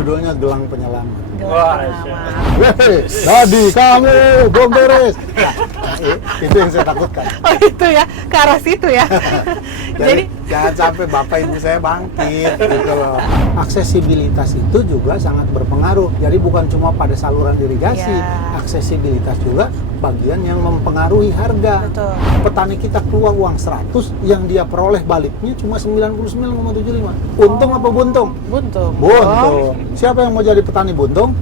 Judulnya Gelang Penyelamat. Wah, Hei, Dadi kamu belum beres. Nah, itu yang saya takutkan. oh itu ya, ke arah situ ya. Jadi jangan sampai bapak ibu saya bangkit gitu loh. Aksesibilitas itu juga sangat berpengaruh. Jadi bukan cuma pada saluran irigasi, Ya. aksesibilitas juga bagian yang mempengaruhi harga. Betul. Petani kita keluar uang 100, yang dia peroleh baliknya cuma 99,75. Untung apa buntung? Buntung. Buntung. Siapa yang mau jadi petani buntung?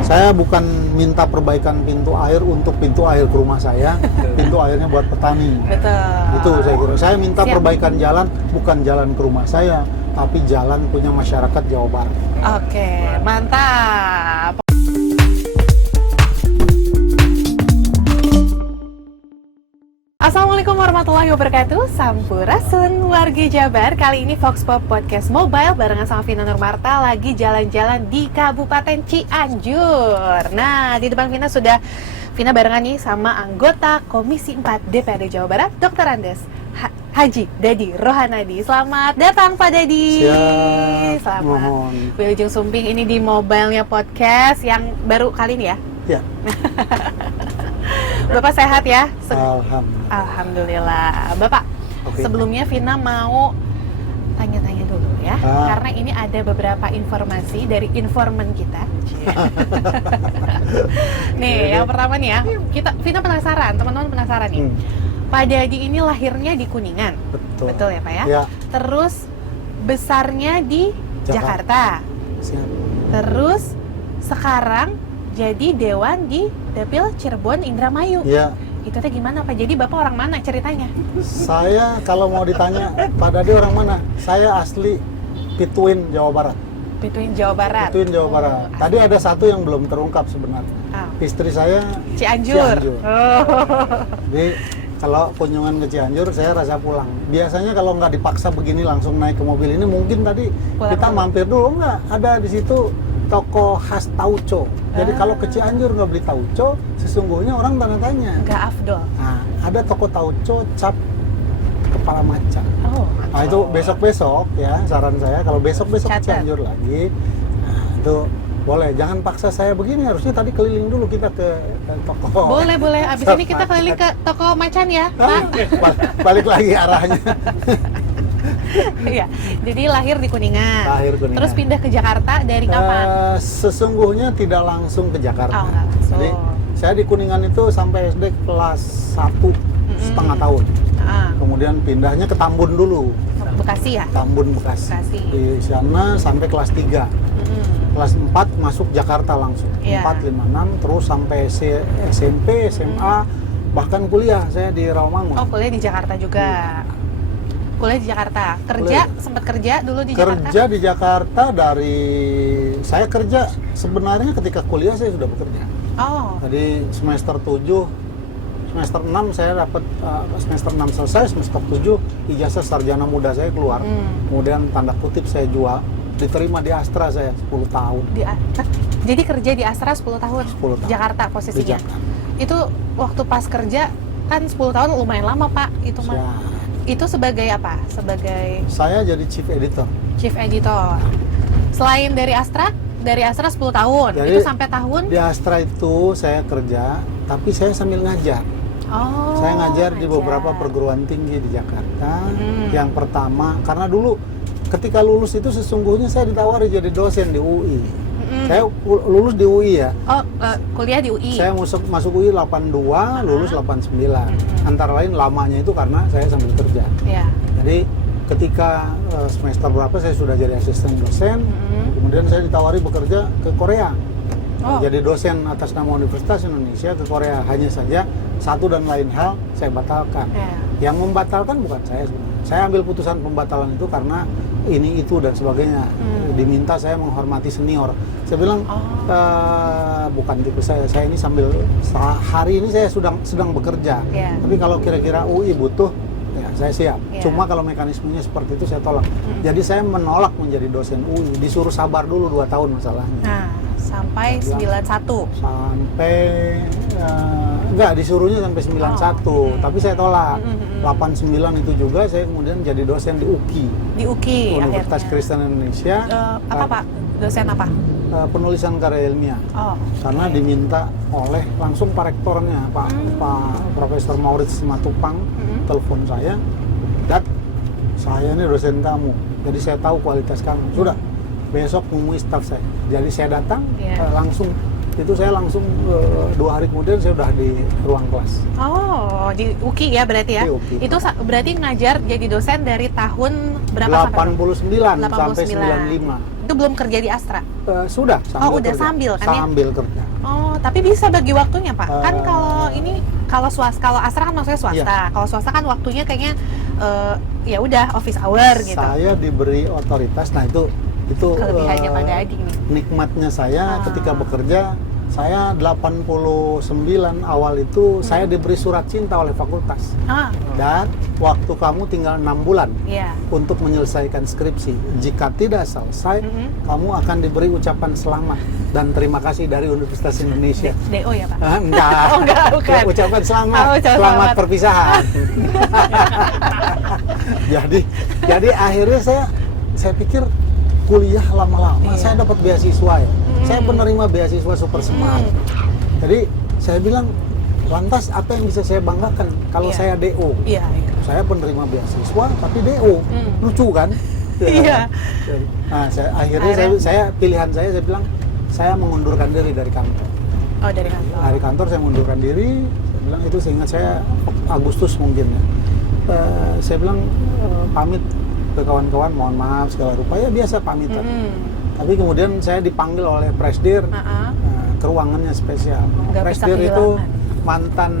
Saya bukan minta perbaikan pintu air untuk pintu air ke rumah saya, pintu airnya buat petani. Betul. Itu saya kira. Saya minta Siap. perbaikan jalan, bukan jalan ke rumah saya, tapi jalan punya masyarakat Jawa Barat. Oke, mantap. Assalamualaikum warahmatullahi wabarakatuh. Sampurasun wargi Jabar. Kali ini Vox Pop Podcast Mobile barengan sama Vina Nurmarta lagi jalan-jalan di Kabupaten Cianjur. Nah, di depan Vina sudah Vina barengan nih sama anggota Komisi 4 DPRD Jawa Barat, Dr. Andes Haji Dadi Rohanadi. Selamat datang Pak Dadi. Siap, Selamat. mohon. Wilujeng Sumping ini di mobilenya podcast yang baru kali ini ya. Ya, Bapak sehat ya? alhamdulillah. Alhamdulillah. Bapak, Oke. sebelumnya Vina mau tanya-tanya dulu ya. Karena ini ada beberapa informasi dari informan kita. Nih, yang pertama nih ya. Vina penasaran, teman-teman penasaran nih. Pak Dadi ini lahirnya di Kuningan. Betul. Betul ya, Pak ya? Ya, Terus besarnya di Jakarta. siap. Terus sekarang jadi dewan di Dapil Cirebon Indramayu. Ya, Itu teh gimana Pak? Jadi Bapak orang mana ceritanya? saya kalau mau ditanya, Pak Dadi orang mana? Saya asli Pituin, Jawa Barat. Pituin Jawa Barat. Pituin, Jawa Barat. Oh, Tadi ada satu yang belum terungkap sebenarnya. ah. Istri saya Cianjur. Cianjur. Oh. Jadi kalau kunjungan ke Cianjur saya rasa pulang. Biasanya kalau nggak dipaksa begini langsung naik ke mobil ini, mungkin tadi Pulang kita dulu. mampir dulu, nggak ada di situ toko khas tauco. Jadi kalau ke Cianjur nggak beli tauco, sesungguhnya orang tanya-tanya. Nggak afdol. Nah, ada toko tauco cap kepala macan. Oh. Nah itu besok-besok ya, saran saya kalau besok-besok ke Catat. Cianjur lagi, nah itu boleh. Jangan paksa saya begini, harusnya tadi keliling dulu kita ke toko. Boleh, boleh. Abis ini kita keliling ke toko macan ya, Ah, Pak. balik lagi arahnya. Iya. Jadi lahir di Kuningan. Lahir Kuningan. Terus pindah ke Jakarta dari kapan? Sesungguhnya tidak langsung ke Jakarta. Oh, nggak langsung. Jadi saya di Kuningan itu sampai SD kelas 1 setengah tahun. Ah, Kemudian pindahnya ke Tambun dulu. Bekasi ya? Tambun Bekasi. Bekasi. Di sana sampai kelas 3. Mm-mm. Kelas 4 masuk Jakarta langsung. Iya. 4, 5, 6 terus sampai SMP, SMA, bahkan kuliah saya di Rawamangun. Oh, kuliah di Jakarta juga. Kuliah di Jakarta. Kerja, sempat kerja dulu di Jakarta? Kerja di Jakarta dari saya kerja sebenarnya ketika kuliah saya sudah bekerja. Oh, Jadi semester 7, semester 6 saya dapat semester 6 selesai, semester 7 ijazah sarjana muda saya keluar. Kemudian tanda kutip saya jual, diterima di Astra saya 10 tahun. jadi kerja di Astra 10 tahun? 10 tahun. Jakarta Di posisinya? Jakarta. Itu waktu pas kerja, kan 10 tahun lumayan lama Pak, itu mah. Ya. Itu sebagai apa? Sebagai Saya jadi chief editor. chief editor. Selain dari Astra 10 tahun, Jadi, itu sampai tahun? Di Astra itu saya kerja, tapi saya sambil ngajar. Oh, Saya ngajar di ngajar. beberapa perguruan tinggi di Jakarta. Hmm. Yang pertama, karena dulu ketika lulus itu sesungguhnya saya ditawari jadi dosen di UI. Mm-mm. Saya lulus di UI ya. Oh, kuliah di UI? Saya masuk UI 82, lulus 89. Antara lain lamanya itu karena saya sambil kerja. Ya. Jadi ketika semester berapa saya sudah jadi asisten dosen, kemudian saya ditawari bekerja ke Korea. Oh. Jadi dosen atas nama Universitas Indonesia ke Korea. Hanya saja satu dan lain hal saya batalkan. Ya. Yang membatalkan bukan saya sebenarnya. Saya ambil putusan pembatalan itu karena ini itu dan sebagainya. Diminta saya menghormati senior. Saya bilang bukan tipe saya ini sambil hari ini saya sedang bekerja. Ya. Tapi kalau kira-kira UI butuh, ya saya siap. Ya. Cuma kalau mekanismenya seperti itu saya tolak. Jadi saya menolak menjadi dosen UI. Disuruh sabar dulu 2 tahun masalahnya. Nah, sampai 91. Sampai enggak disuruhnya sampai 91, tapi saya tolak. 89 itu juga saya kemudian jadi dosen di UKI, Di UKI Universitas akhirnya. Kristen Indonesia. Apa Pak? Dosen apa? penulisan karya ilmiah. Oh. Karena diminta oleh langsung Pak Rektornya, Pak Profesor Maurits Simatupang, telepon saya, "Dat, saya ini dosen kamu, jadi saya tahu kualitas kamu. Sudah, besok hubungi staf saya." Jadi saya datang, langsung, saya langsung 2 hari kemudian saya udah di ruang kelas. Oh, di UKI ya berarti ya? Di UKI. Itu berarti ngajar jadi dosen dari tahun berapa? 89 sampai 89. 95. Itu belum kerja di Astra? Sudah, sambil udah kerja. sambil kan ya? Sambil kerja. Oh, tapi bisa bagi waktunya Pak? Kan kalau kalau Astra kan maksudnya swasta. Iya. Kalau swasta kan waktunya kayaknya ya udah office hour gitu. Saya diberi otoritas, nah itu Kelebihannya Pak Dadi nih. nikmatnya saya ketika bekerja. Saya 89 awal itu saya diberi surat cinta oleh fakultas. Dan waktu kamu tinggal 6 bulan untuk menyelesaikan skripsi. Jika tidak selesai, kamu akan diberi ucapan selamat dan terima kasih dari Universitas Indonesia. DO ya Pak? Enggak. Oh enggak, bukan. Ucapan selamat. Ucapan Selamat perpisahan. jadi akhirnya saya pikir kuliah lama-lama saya dapat beasiswa ya. Saya penerima beasiswa super smart. Jadi saya bilang, lantas apa yang bisa saya banggakan kalau saya DO? Iya. Saya penerima beasiswa tapi DO. Lucu kan? Iya. Nah, akhirnya saya pilihan saya bilang saya mengundurkan diri dari kantor. Oh, dari kantor. Dari kantor saya mengundurkan diri. Saya bilang itu seingat saya Agustus mungkin ya. Saya bilang pamit ke kawan-kawan, mohon maaf segala rupa, ya biasa pamitan. Tapi kemudian saya dipanggil oleh Presdir ke ruangannya spesial. Presdir itu mantan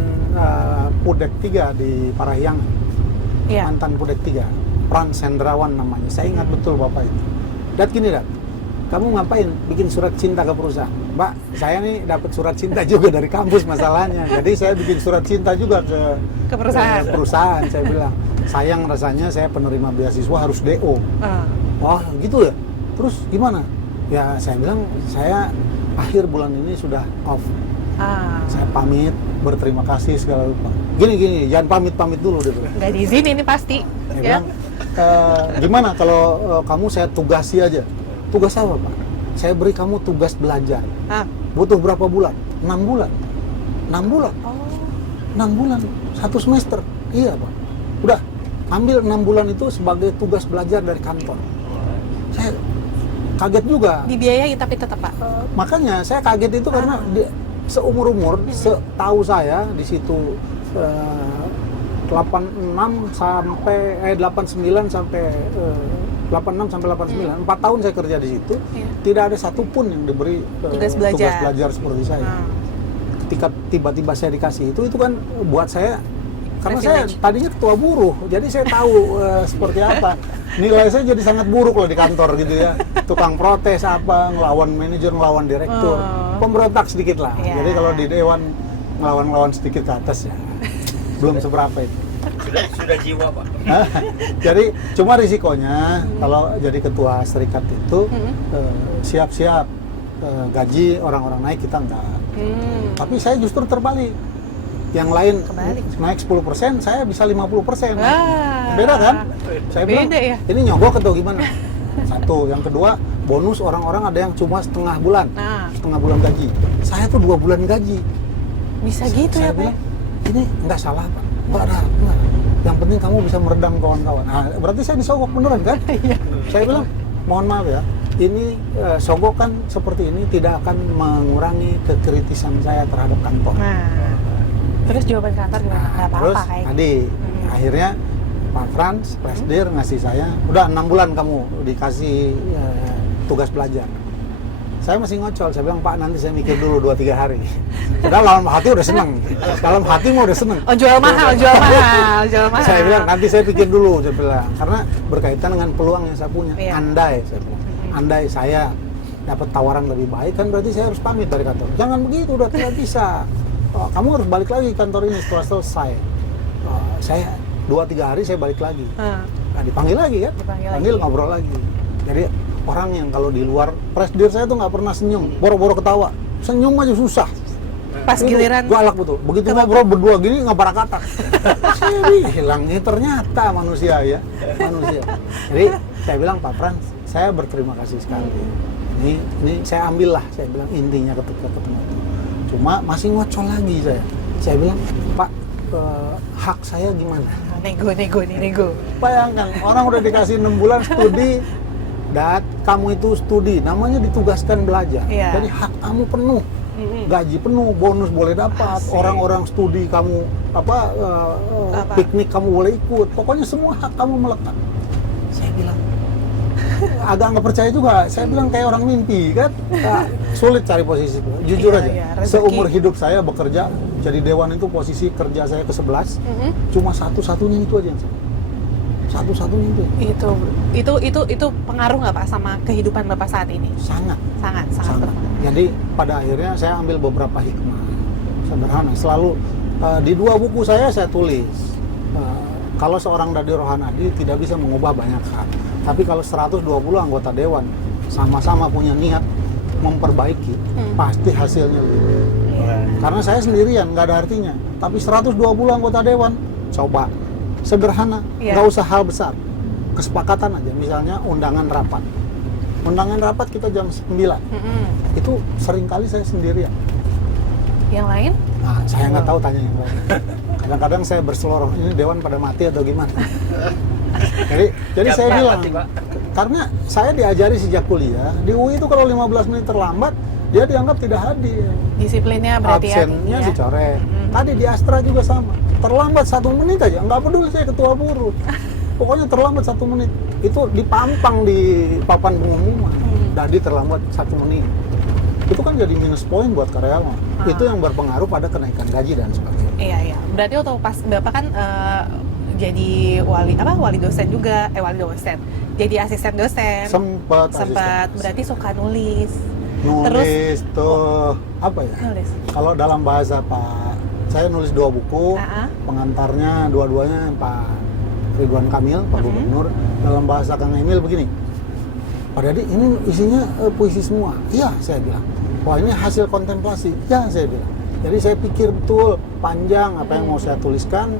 Pudek 3 di Parahyangan. Mantan Pudek 3, Frans Hendrawan namanya. Saya ingat betul Bapak itu. Dat gini, Dat, kamu ngapain bikin surat cinta ke perusahaan? Mbak, saya nih dapat surat cinta juga dari kampus masalahnya. Jadi saya bikin surat cinta juga ke perusahaan. Saya bilang, sayang rasanya saya penerima beasiswa harus DO. Oh gitu ya? Terus gimana? Ya saya bilang, saya akhir bulan ini sudah off. Saya pamit, berterima kasih segala rupa. Gini, jangan pamit dulu deh. Nggak diizinin ini pasti. Saya bilang, gimana kalau kamu saya tugasi aja? Tugas apa Pak? Saya beri kamu tugas belajar. Butuh berapa bulan? 6 bulan. 6 bulan? 6 bulan, 1 semester. Iya Pak. Udah, ambil 6 bulan itu sebagai tugas belajar dari kantor. Saya kaget juga. Dibiayai tapi tetap Pak? Makanya saya kaget itu karena seumur-umur, setahu saya di situ 89 sampai 89 sampai 89, 4 tahun saya kerja di situ, tidak ada satupun yang diberi tugas belajar seperti saya. Ketika tiba-tiba saya dikasih itu kan buat saya, karena saya tadinya ketua buruh, jadi saya tahu seperti apa. Nilai saya jadi sangat buruk loh di kantor gitu ya. Tukang protes apa, ngelawan manajer, ngelawan direktur, pemberontak sedikit lah. Jadi kalau di dewan ngelawan sedikit ke atas ya, belum seberapa itu. Sudah jiwa Pak. Jadi cuma risikonya kalau jadi ketua serikat itu siap-siap gaji orang-orang naik, kita enggak. Tapi saya justru terbalik. Yang lain naik 10%, saya bisa 50%. Beda kan? Saya bilang, ini nyogok atau gimana? Satu. Yang kedua, bonus orang-orang ada yang cuma setengah bulan gaji. Saya tuh 2 bulan gaji. Bisa gitu ya Pak? Ini nggak salah Pak. Nggak. Yang penting kamu bisa meredam kawan-kawan. Nah, berarti saya disogok beneran kan? Saya bilang, mohon maaf ya, ini sogokan seperti ini tidak akan mengurangi kekritisan saya terhadap kantor. Terus jawaban kantor gimana? Nggak apa-apa Terus kayak tadi akhirnya Pak Frans, Presdir ngasih saya, udah 6 bulan kamu dikasih tugas belajar. Saya masih ngocol, saya bilang, Pak nanti saya mikir dulu 2-3 hari. Udah dalam hati udah seneng, dalam hati mau udah seneng. Oh jual mahal. Saya bilang nanti saya pikir dulu, saya bilang, karena berkaitan dengan peluang yang saya punya. Andai, saya bilang, andai saya dapat tawaran lebih baik kan berarti saya harus pamit dari kantor. Jangan begitu, udah tidak bisa. Kamu harus balik lagi kantor ini setelah selesai. Saya 2-3 hari saya balik lagi. Nah, dipanggil lagi kan? Panggil ngobrol lagi. Jadi orang yang kalau di luar, Presdir saya tuh nggak pernah senyum, boro-boro ketawa, senyum aja susah. Pas giliran galak betul. Begitu ngobrol berdua gini nggak para kata. Saya bilang ini ternyata manusia ya, manusia. Jadi saya bilang, Pak Frans, saya berterima kasih sekali. Ini ini saya ambil lah, saya bilang intinya ketika ketemu itu. Cuma masih ngocol lagi saya bilang, Pak, hak saya gimana? Nego. Bayangkan, orang udah dikasih 6 bulan studi, kamu itu studi, namanya ditugaskan belajar. Iya. Jadi hak kamu penuh, gaji penuh, bonus boleh dapat, Asik. orang-orang studi kamu piknik kamu boleh ikut, pokoknya semua hak kamu melekat. Saya bilang, agak nggak percaya juga. Saya bilang kayak orang mimpi kan. Nah, sulit cari posisi. Jujur Iya, aja. iya, rezeki. Seumur hidup saya bekerja jadi dewan itu posisi kerja saya ke-11. Cuma satu-satunya itu aja yang sama. Satu-satunya itu. Itu pengaruh nggak Pak sama kehidupan Bapak saat ini? Sangat. Sangat berpengaruh. Jadi pada akhirnya saya ambil beberapa hikmah sederhana. Selalu di 2 buku saya tulis. Kalau seorang Dadi Rohanadi tidak bisa mengubah banyak hal. Tapi kalau 120 anggota dewan sama-sama punya niat memperbaiki, pasti hasilnya lebih baik. Karena saya sendirian, nggak ada artinya. Tapi 120 anggota dewan, coba. Sederhana, nggak usah hal besar. Kesepakatan aja, misalnya undangan rapat. Undangan rapat kita jam 9. Itu seringkali saya sendirian. Yang lain? Nah, saya nggak tahu, tanya yang lain. Kadang-kadang saya berseloroh, ini dewan pada mati atau gimana? Jadi saya bilang, karena saya diajari sejak kuliah, di UI itu kalau 15 menit terlambat, dia dianggap tidak hadir. Disiplinnya berarti Absennya ya. dicoret. Tadi di Astra juga sama. Terlambat 1 menit aja, nggak peduli saya ketua buruh. Pokoknya terlambat 1 menit. Itu dipampang di papan pengumuman. Dadi terlambat 1 menit. Itu kan jadi minus poin buat karyawan. Itu yang berpengaruh pada kenaikan gaji dan sebagainya. Iya. Berarti waktu pas Bapak kan jadi wali dosen juga, wali dosen. Jadi asisten dosen. Sempat. Berarti suka nulis. Nulis tuh apa ya? Nulis. Kalau dalam bahasa saya nulis 2 buku. Pengantarnya dua-duanya Pak Ridwan Kamil, Pak Gubernur. Dalam bahasa Kang Emil begini. Pak Dadi, ini isinya puisi semua. Iya, saya bilang. Wah, ini hasil kontemplasi. Ya, saya bilang. Jadi saya pikir betul panjang apa yang mau saya tuliskan,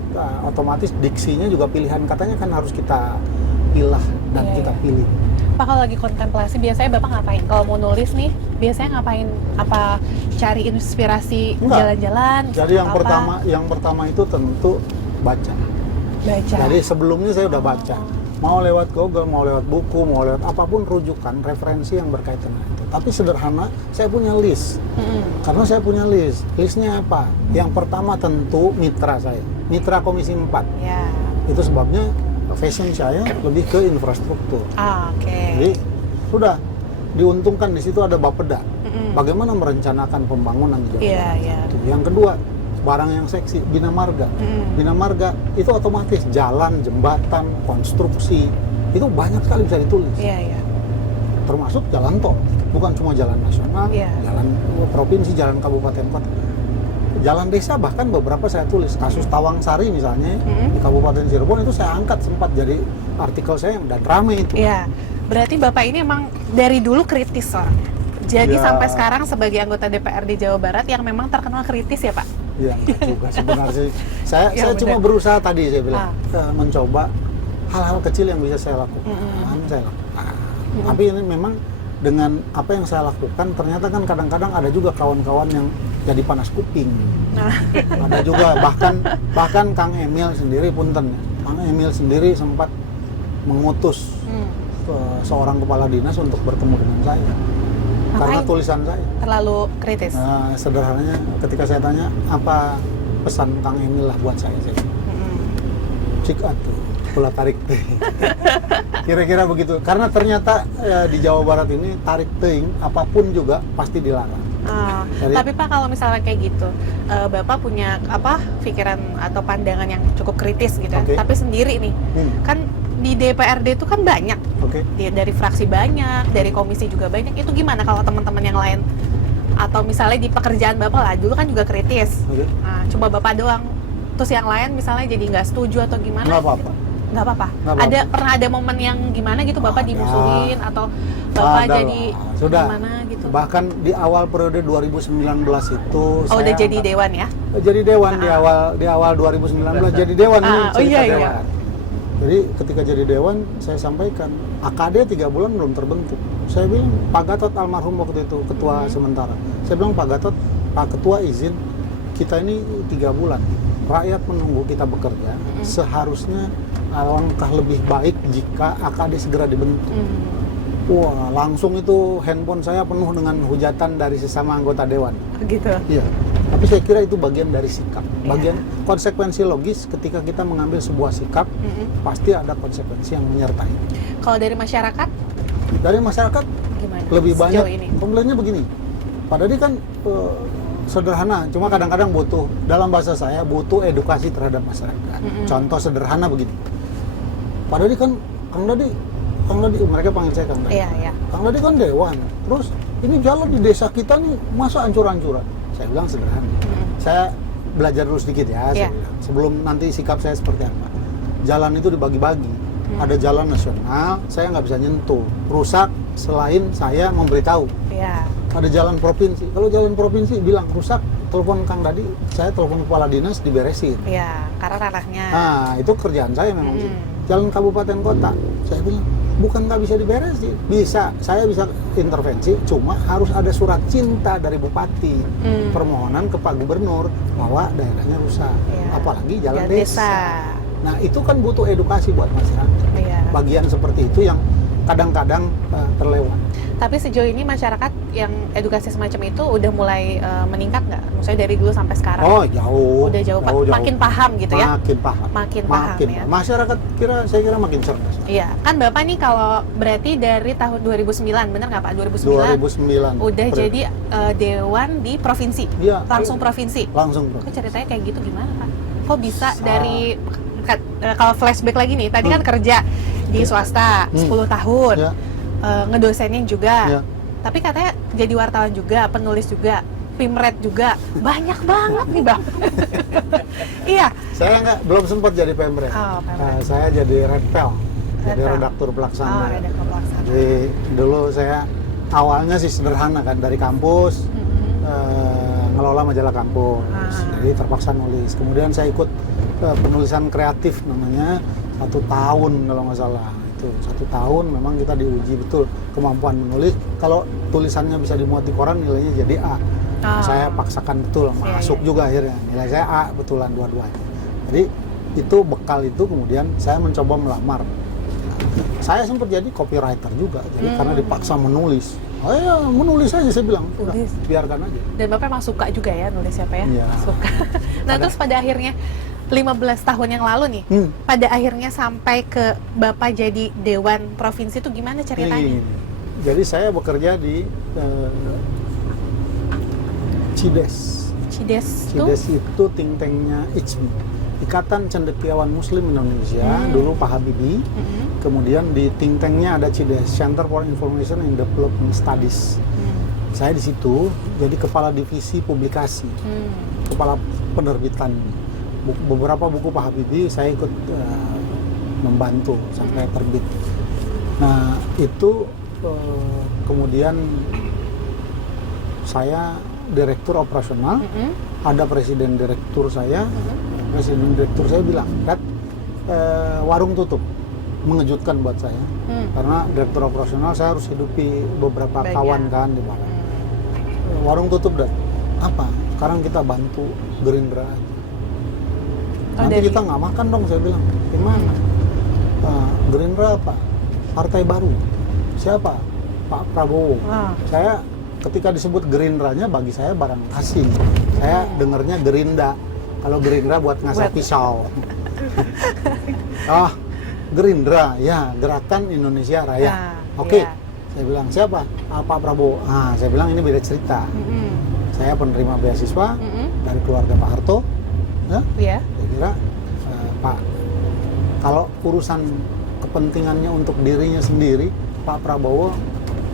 otomatis diksinya juga pilihan katanya kan harus kita pilah dan kita pilih. Pak, kalau lagi kontemplasi biasanya Bapak ngapain? Kalau mau nulis nih, biasanya ngapain? Apa cari inspirasi jalan-jalan? Jadi yang pertama itu tentu baca. Jadi sebelumnya saya udah baca. Mau lewat Google, mau lewat buku, mau lewat apapun rujukan, referensi yang berkaitan dengan itu. Tapi sederhana, saya punya list. Karena saya punya list. Listnya apa? Yang pertama tentu mitra saya. Mitra Komisi 4. Ya. Itu sebabnya fashion saya lebih ke infrastruktur. Jadi sudah diuntungkan di situ ada Bapeda. Bagaimana merencanakan pembangunan di Jawa Barat. Yang kedua, barang yang seksi, Bina Marga. Bina Marga itu otomatis jalan, jembatan, konstruksi itu banyak sekali bisa ditulis. Termasuk jalan tol, bukan cuma jalan nasional, jalan provinsi, jalan kabupaten kota. Jalan desa bahkan beberapa saya tulis. Kasus Tawangsari misalnya di Kabupaten Cirebon itu saya angkat sempat jadi artikel saya dan rame itu. Iya. Berarti Bapak ini emang dari dulu kritis orangnya. Jadi sampai sekarang sebagai anggota DPRD Jawa Barat yang memang terkenal kritis ya Pak? Iya, enggak juga sebenarnya. Saya cuma berusaha tadi saya bilang mencoba hal-hal kecil yang bisa saya lakukan. Tapi ini memang dengan apa yang saya lakukan ternyata kan kadang-kadang ada juga kawan-kawan yang jadi panas kuping. Ada juga bahkan Kang Emil sendiri Kang Emil sendiri sempat mengutus seorang kepala dinas untuk bertemu dengan saya. Karena tulisan saya terlalu kritis. Nah, sederhananya ketika saya tanya apa pesan Kang Emil lah buat saya cik atuh pula tarik teh. Kira-kira begitu. Karena ternyata di Jawa Barat ini tarik teuing apapun juga pasti dilarang. Tapi Pak, kalau misalnya kayak gitu, Bapak punya pikiran atau pandangan yang cukup kritis gitu, tapi sendiri nih, kan di DPRD itu kan banyak, dari fraksi banyak, dari komisi juga banyak. Itu gimana kalau teman-teman yang lain? Atau misalnya di pekerjaan Bapak lah, dulu kan juga kritis. Nah, cuma Bapak doang. Terus yang lain misalnya jadi nggak setuju atau gimana? Nggak apa-apa. Nggak apa-apa. Pernah ada momen yang gimana gitu Bapak dimusuhin atau Bapak jadi gimana gitu? Bahkan di awal periode 2019 itu saya udah jadi dewan ya? Jadi dewan di awal 2019 jadi dewan ini cerita dewan. Jadi ketika jadi dewan saya sampaikan AKD 3 bulan belum terbentuk. Saya bilang Pak Gatot almarhum waktu itu ketua sementara. Saya bilang Pak Gatot, Pak Ketua izin, kita ini 3 bulan. Rakyat menunggu kita bekerja. Seharusnya alangkah lebih baik jika AKD segera dibentuk. Wah, langsung itu handphone saya penuh dengan hujatan dari sesama anggota dewan. Gitu. Iya. Tapi saya kira itu bagian dari sikap. Bagian konsekuensi logis ketika kita mengambil sebuah sikap, pasti ada konsekuensi yang menyertai. Kalau dari masyarakat Dari masyarakat gimana? lebih banyak Sejauh ini? komplainnya begini. Pak Dadi kan sederhana, cuma kadang-kadang butuh, dalam bahasa saya, butuh edukasi terhadap masyarakat. Contoh sederhana begini. Pak Dadi kan, Kang Dadi, mereka panggil saya Kang Dadi. Iya, iya. Kang Dadi kan dewan, terus ini jalan di desa kita nih masa ancur-ancuran. Saya bilang sederhana. Saya belajar dulu sedikit ya, saya bilang. Sebelum nanti sikap saya seperti apa. Jalan itu dibagi-bagi. Ada jalan nasional, saya nggak bisa nyentuh. Rusak selain saya memberitahu. Iya. Ada jalan provinsi. Kalau jalan provinsi bilang rusak, telepon Kang Dadi, saya telepon kepala dinas diberesin. Iya, karena ranahnya. Nah, itu kerjaan saya memang. Jalan kabupaten kota, saya bilang bukan nggak bisa diberesin. Bisa, saya bisa intervensi, cuma harus ada surat cinta dari bupati. Permohonan ke Pak Gubernur bahwa daerahnya rusak. Iya. Apalagi jalan Jalan desa. Nah, itu kan butuh edukasi buat masyarakat. Iya. Bagian seperti itu yang kadang-kadang terlewat. Tapi sejauh ini masyarakat yang edukasi semacam itu udah mulai meningkat nggak? Maksudnya dari dulu sampai sekarang? Oh, jauh. Udah jauh. Makin paham gitu ya? Makin paham. Makin paham ya? Masyarakat saya kira makin cerdas. Iya. Kan Bapak nih kalau berarti dari tahun 2009, bener nggak Pak? 2009 udah jadi dewan di provinsi? Iya. Langsung provinsi? Langsung. Kok ceritanya kayak gitu gimana Pak? Kok bisa dari, kalau flashback lagi nih, tadi kan kerja di swasta 10 tahun. Ya. Ngedosenin juga, Ya. tapi katanya jadi wartawan juga, penulis juga, pimret juga, banyak banget nih Bang. Iya. Saya belum sempat jadi pemret. Oh, pemret. Saya jadi redpel, jadi Redpel. redaktur pelaksana. Oh, redaktur pelaksana. Jadi dulu saya awalnya sih sederhana kan, dari kampus ngelola majalah kampus, jadi terpaksa nulis. Kemudian saya ikut penulisan kreatif namanya 1 tahun kalau nggak salah. 1 tahun memang kita diuji betul kemampuan menulis. Kalau tulisannya bisa dimuat di koran, nilainya jadi A. Saya paksakan betul, masuk juga akhirnya. Nilai saya A betulan dua-duanya. Jadi itu bekal itu kemudian saya mencoba melamar. Saya sempat jadi copywriter juga, jadi karena dipaksa menulis. Oh ya, menulis aja saya bilang, udah biarkan aja. Dan Bapak emang suka juga ya nulis apa ya? Iya. Suka. Nah terus pada akhirnya 15 tahun yang lalu nih, pada akhirnya sampai ke Bapak jadi Dewan Provinsi itu gimana ceritanya? Ini. Jadi saya bekerja di CIDES. CIDES itu think tanknya ICMI, Ikatan Cendekiawan Muslim Indonesia, dulu Pak Habibie. Kemudian di think tanknya ada CIDES, Center for Information and Development Studies. Saya di situ jadi kepala divisi publikasi, kepala penerbitan. Beberapa buku Pak Habibie saya ikut membantu sampai terbit. Nah itu kemudian saya direktur operasional, ada presiden direktur saya, presiden direktur saya bilang, "Dad, warung tutup." Mengejutkan buat saya, karena direktur operasional saya harus hidupi beberapa kawan kan di bawah. Warung tutup, Dad. Apa? Sekarang kita bantu Gerindra aja. Nanti kita nggak makan dong, saya bilang. Gimana? Gerindra apa? Partai baru. Siapa? Pak Prabowo. Saya ketika disebut Gerindranya bagi saya barang asing. Saya dengernya Gerinda. Kalau Gerindra buat ngasah pisau. Gerindra, ya, Gerakan Indonesia Raya. Oke. Saya bilang, siapa? Pak Prabowo. Saya bilang ini beda cerita. Saya penerima beasiswa dari keluarga Pak Harto. Saya kira Pak, kalau urusan kepentingannya untuk dirinya sendiri, Pak Prabowo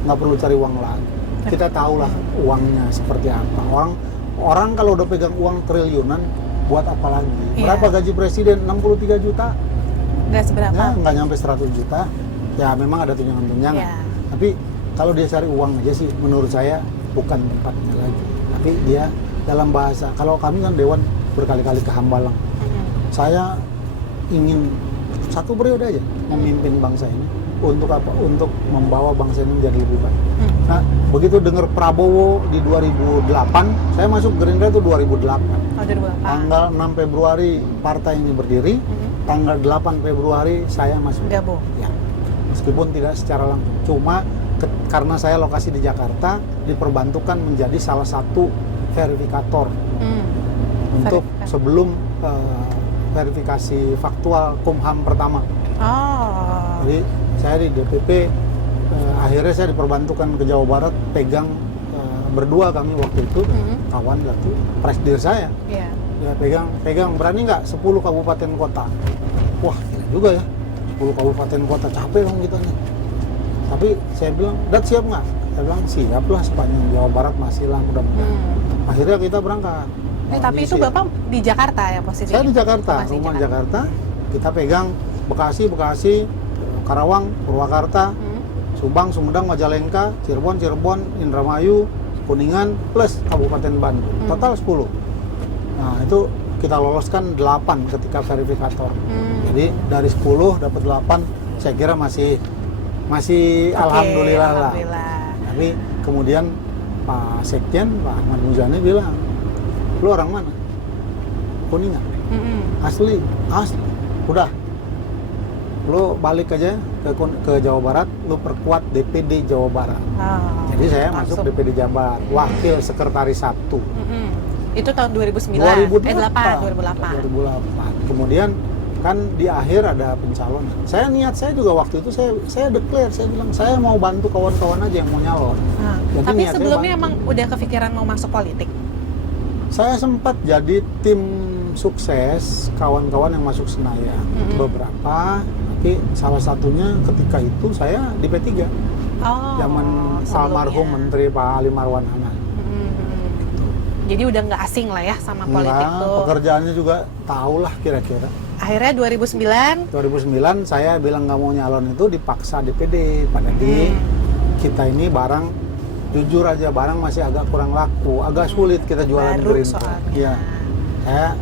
nggak perlu cari uang lagi. Kita tahulah uangnya seperti apa. Orang kalau udah pegang uang triliunan, buat apa lagi? Berapa gaji presiden? 63 juta? Nggak seberapa. Ya, nggak nyampe 100 juta. Ya memang ada tunjangan-tunjangan. Tapi kalau dia cari uang aja sih, menurut saya bukan tempatnya lagi. Tapi dia dalam bahasa, kalau kami kan Dewan berkali-kali ke Hambalang. Saya ingin 1 periode aja memimpin bangsa ini. untuk apa? Untuk membawa bangsa ini menjadi lebih baik. Nah, begitu dengar Prabowo di 2008, saya masuk Gerindra itu 2008. Oh, 2008. Tanggal 6 Februari partai ini berdiri, tanggal 8 Februari saya masuk. Gabung. Ya. Meskipun tidak secara langsung, cuma karena saya lokasi di Jakarta, diperbantukan menjadi salah satu verifikator untuk sebelum verifikasi faktual Kumham pertama. Oh. Jadi saya di DPP, akhirnya saya diperbantukan ke Jawa Barat, pegang berdua kami waktu itu, kawan satu, presdir saya. Iya. Ya pegang berani nggak 10 kabupaten kota. Wah gila juga ya, 10 kabupaten kota, capek dong kita nih. Tapi saya bilang, "Dat siap nggak?" Saya bilang siap lah, sepanjang Jawa Barat masih lah, mudah-mudahan. Akhirnya kita berangkat. Tapi itu Bapak di Jakarta ya posisinya? Saya di Jakarta, Masih rumah Jakarta. Kita pegang Bekasi, Karawang, Purwakarta, Subang, Sumedang, Majalengka, Cirebon, Indramayu, Kuningan, plus Kabupaten Bandung. Total 10. Nah, itu kita loloskan 8 ketika verifikator. Jadi dari 10 dapat 8, saya kira masih Oke, alhamdulillah lah. Tapi kemudian Pak Sekjen, Pak Ahmad Muzani bilang, "Lu orang mana?" "Kuningan." Asli. Udah. Lu balik aja ke Jawa Barat, lu perkuat DPD Jawa Barat. Jadi saya masuk DPD Jawa Barat, wakil sekretaris 1. Itu tahun 2008. 2008. Kemudian kan di akhir ada pencalonan. Saya juga waktu itu saya declare, saya bilang saya mau bantu kawan-kawan aja yang mau nyalon. Jadi Tapi niat saya sebelumnya bantu. emang udah kepikiran mau masuk politik? Saya sempat jadi tim sukses kawan-kawan yang masuk Senayan, beberapa, tapi salah satunya ketika itu saya di P3, zaman almarhum Menteri Pak Ali Marwan Hanan. Jadi udah nggak asing lah ya sama politik tuh. Pekerjaannya juga tahu lah kira-kira. Akhirnya 2009 saya bilang nggak mau nyalon, itu dipaksa DPD. Padahal kita ini barang, jujur aja, barang masih agak kurang laku, agak sulit kita jualan Gerindra. Iya. Saya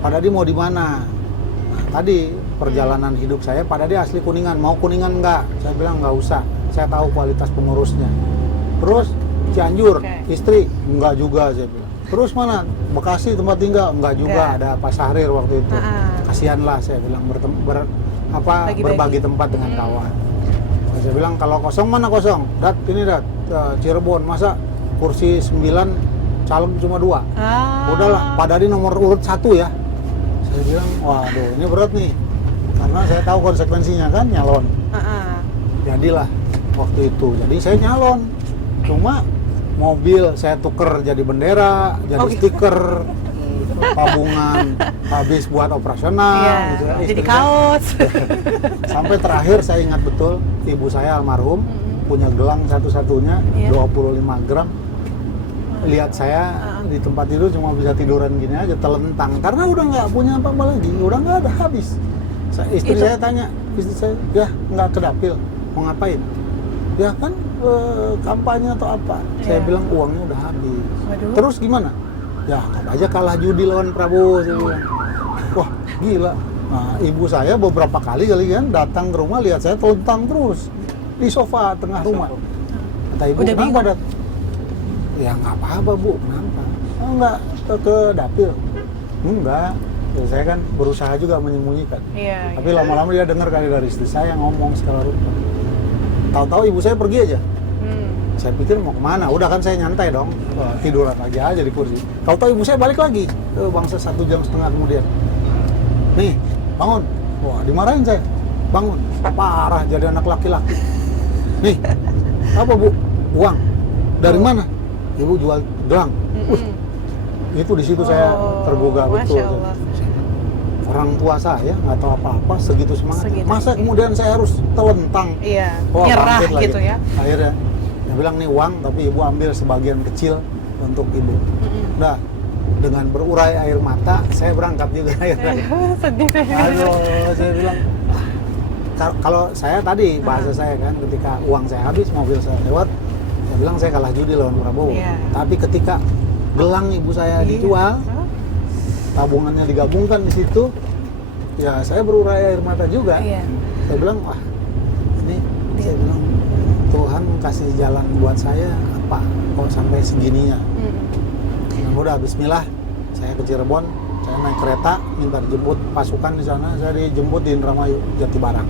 Pak Dadi mau di mana? Nah, tadi perjalanan hidup saya, Pak Dadi asli Kuningan, mau Kuningan nggak? Saya bilang nggak usah, saya tahu kualitas pengurusnya. Terus Cianjur, istri, enggak juga saya bilang. Terus mana? Bekasi tempat tinggal, enggak juga, ada Pak Syahrir waktu itu. Kasihan lah saya bilang berbagi tempat dengan kawan. Saya bilang kalau kosong mana kosong? Dat, ini Dat, Cirebon, masa kursi 9 caleg cuma 2? Udahlah, Pak Dadi nomor urut 1 ya. Saya bilang, waduh ini berat nih. Karena saya tahu konsekuensinya kan nyalon. Jadilah waktu itu. Jadi saya nyalon. Cuma mobil saya tuker jadi bendera, jadi stiker, tabungan habis buat operasional, gitu ya. Jadi kaos. Sampai terakhir saya ingat betul, ibu saya almarhum punya gelang satu-satunya 25 gram. Lihat saya di tempat tidur cuma bisa tiduran gini aja, telentang, karena udah nggak punya apa-apa lagi, udah nggak ada, habis. Istri saya tanya, istri saya, ya nggak ke dapil, mau ngapain? Ya kan kampanye atau apa? Saya bilang uangnya udah habis. Terus gimana? Ya kan aja kalah judi lawan Prabowo, saya bilang. Wah gila. Nah, ibu saya beberapa kali kan datang ke rumah, lihat saya telentang terus di sofa tengah rumah. Kata ibu, kenapa Dat? Ya nggak apa-apa Bu, kenapa? Oh, nggak ke dapil? Enggak. Ya, saya kan berusaha juga menyembunyikan. Tapi lama-lama dia dengar kali dari istri saya ngomong segala rupa. Tahu-tahu ibu saya pergi aja. Saya pikir mau kemana? Udah kan saya nyantai dong, tiduran aja di kursi. Tahu-tahu ibu saya balik lagi ke bangsa 1,5 jam kemudian. Nih, bangun. Wah, dimarahin saya. Bangun. Parah jadi anak laki-laki. Nih, apa Bu? Uang. Dari mana? Ibu jual gelang. Itu di situ saya tergugah betul. Orang tua saya nggak tahu apa-apa, segitu semangat. Masa kemudian saya harus telentang? Nyerah gitu ya. Akhirnya dia bilang nih uang, tapi ibu ambil sebagian kecil untuk ibu. Nah, dengan berurai air mata, saya berangkat juga akhirnya. Sedih. Aduh, saya bilang, kalau saya tadi bahasa saya kan, ketika uang saya habis, mobil saya lewat, saya bilang saya kalah judi lawan Prabowo. Tapi ketika gelang ibu saya dijual, tabungannya digabungkan di situ, ya saya berurai air mata juga. Saya bilang, wah ini Saya bilang, Tuhan kasih jalan buat saya apa kok sampai segininya. Nah, udah bismillah, saya ke Cirebon, saya naik kereta minta dijemput pasukan di sana, saya dijemput di Indramayu, Jatibarang.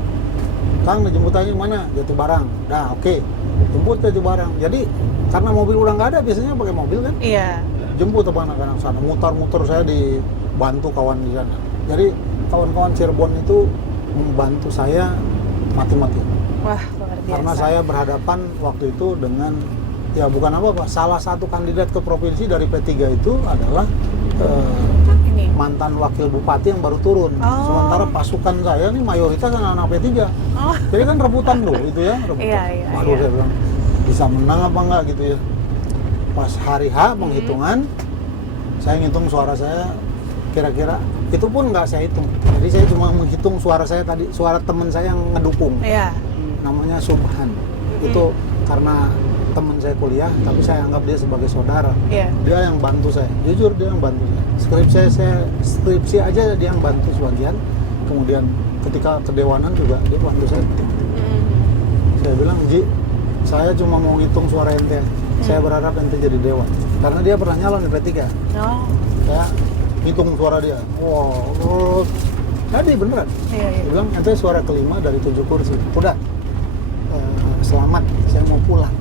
Kang, dijemput aja mana? Jatibarang. Nah, oke. Jemput Jatibarang. Jadi karena mobil udah nggak ada, biasanya pakai mobil kan? Iya. Jemput teman anak-anak sana, muter-muter, saya dibantu kawan di sana. Jadi kawan-kawan Cirebon itu membantu saya mati-mati. Wah, luar biasa. Karena saya berhadapan waktu itu dengan, ya bukan apa-apa, salah satu kandidat ke provinsi dari P3 itu adalah Ini. mantan wakil bupati yang baru turun. Oh. Sementara pasukan saya ini mayoritas anak-anak P3. Oh. Jadi kan rebutan loh itu ya, rebutan. Iya. Waduh, saya bilang, bisa menang apa enggak gitu ya. Pas hari H penghitungan, saya ngitung suara saya kira-kira, itu pun nggak saya hitung. Jadi saya cuma menghitung suara saya tadi, suara teman saya yang ngedukung. Iya. Namanya Subhan. Itu karena teman saya kuliah, tapi saya anggap dia sebagai saudara. Iya. Dia yang bantu saya, jujur dia yang bantu saya. Skripsi aja dia yang bantu sebagian. Kemudian ketika kedewanan juga dia bantu saya. Saya bilang, Ji, saya cuma mau ngitung suara ente. Saya berharap ente jadi dewan. Karena dia pernah nyalon di P3. Oh. Saya ngitung suara dia. Wow, tadi beneran. Iya. Dia bilang, ente suara kelima dari 7 kursi. Udah, selamat, saya mau pulang.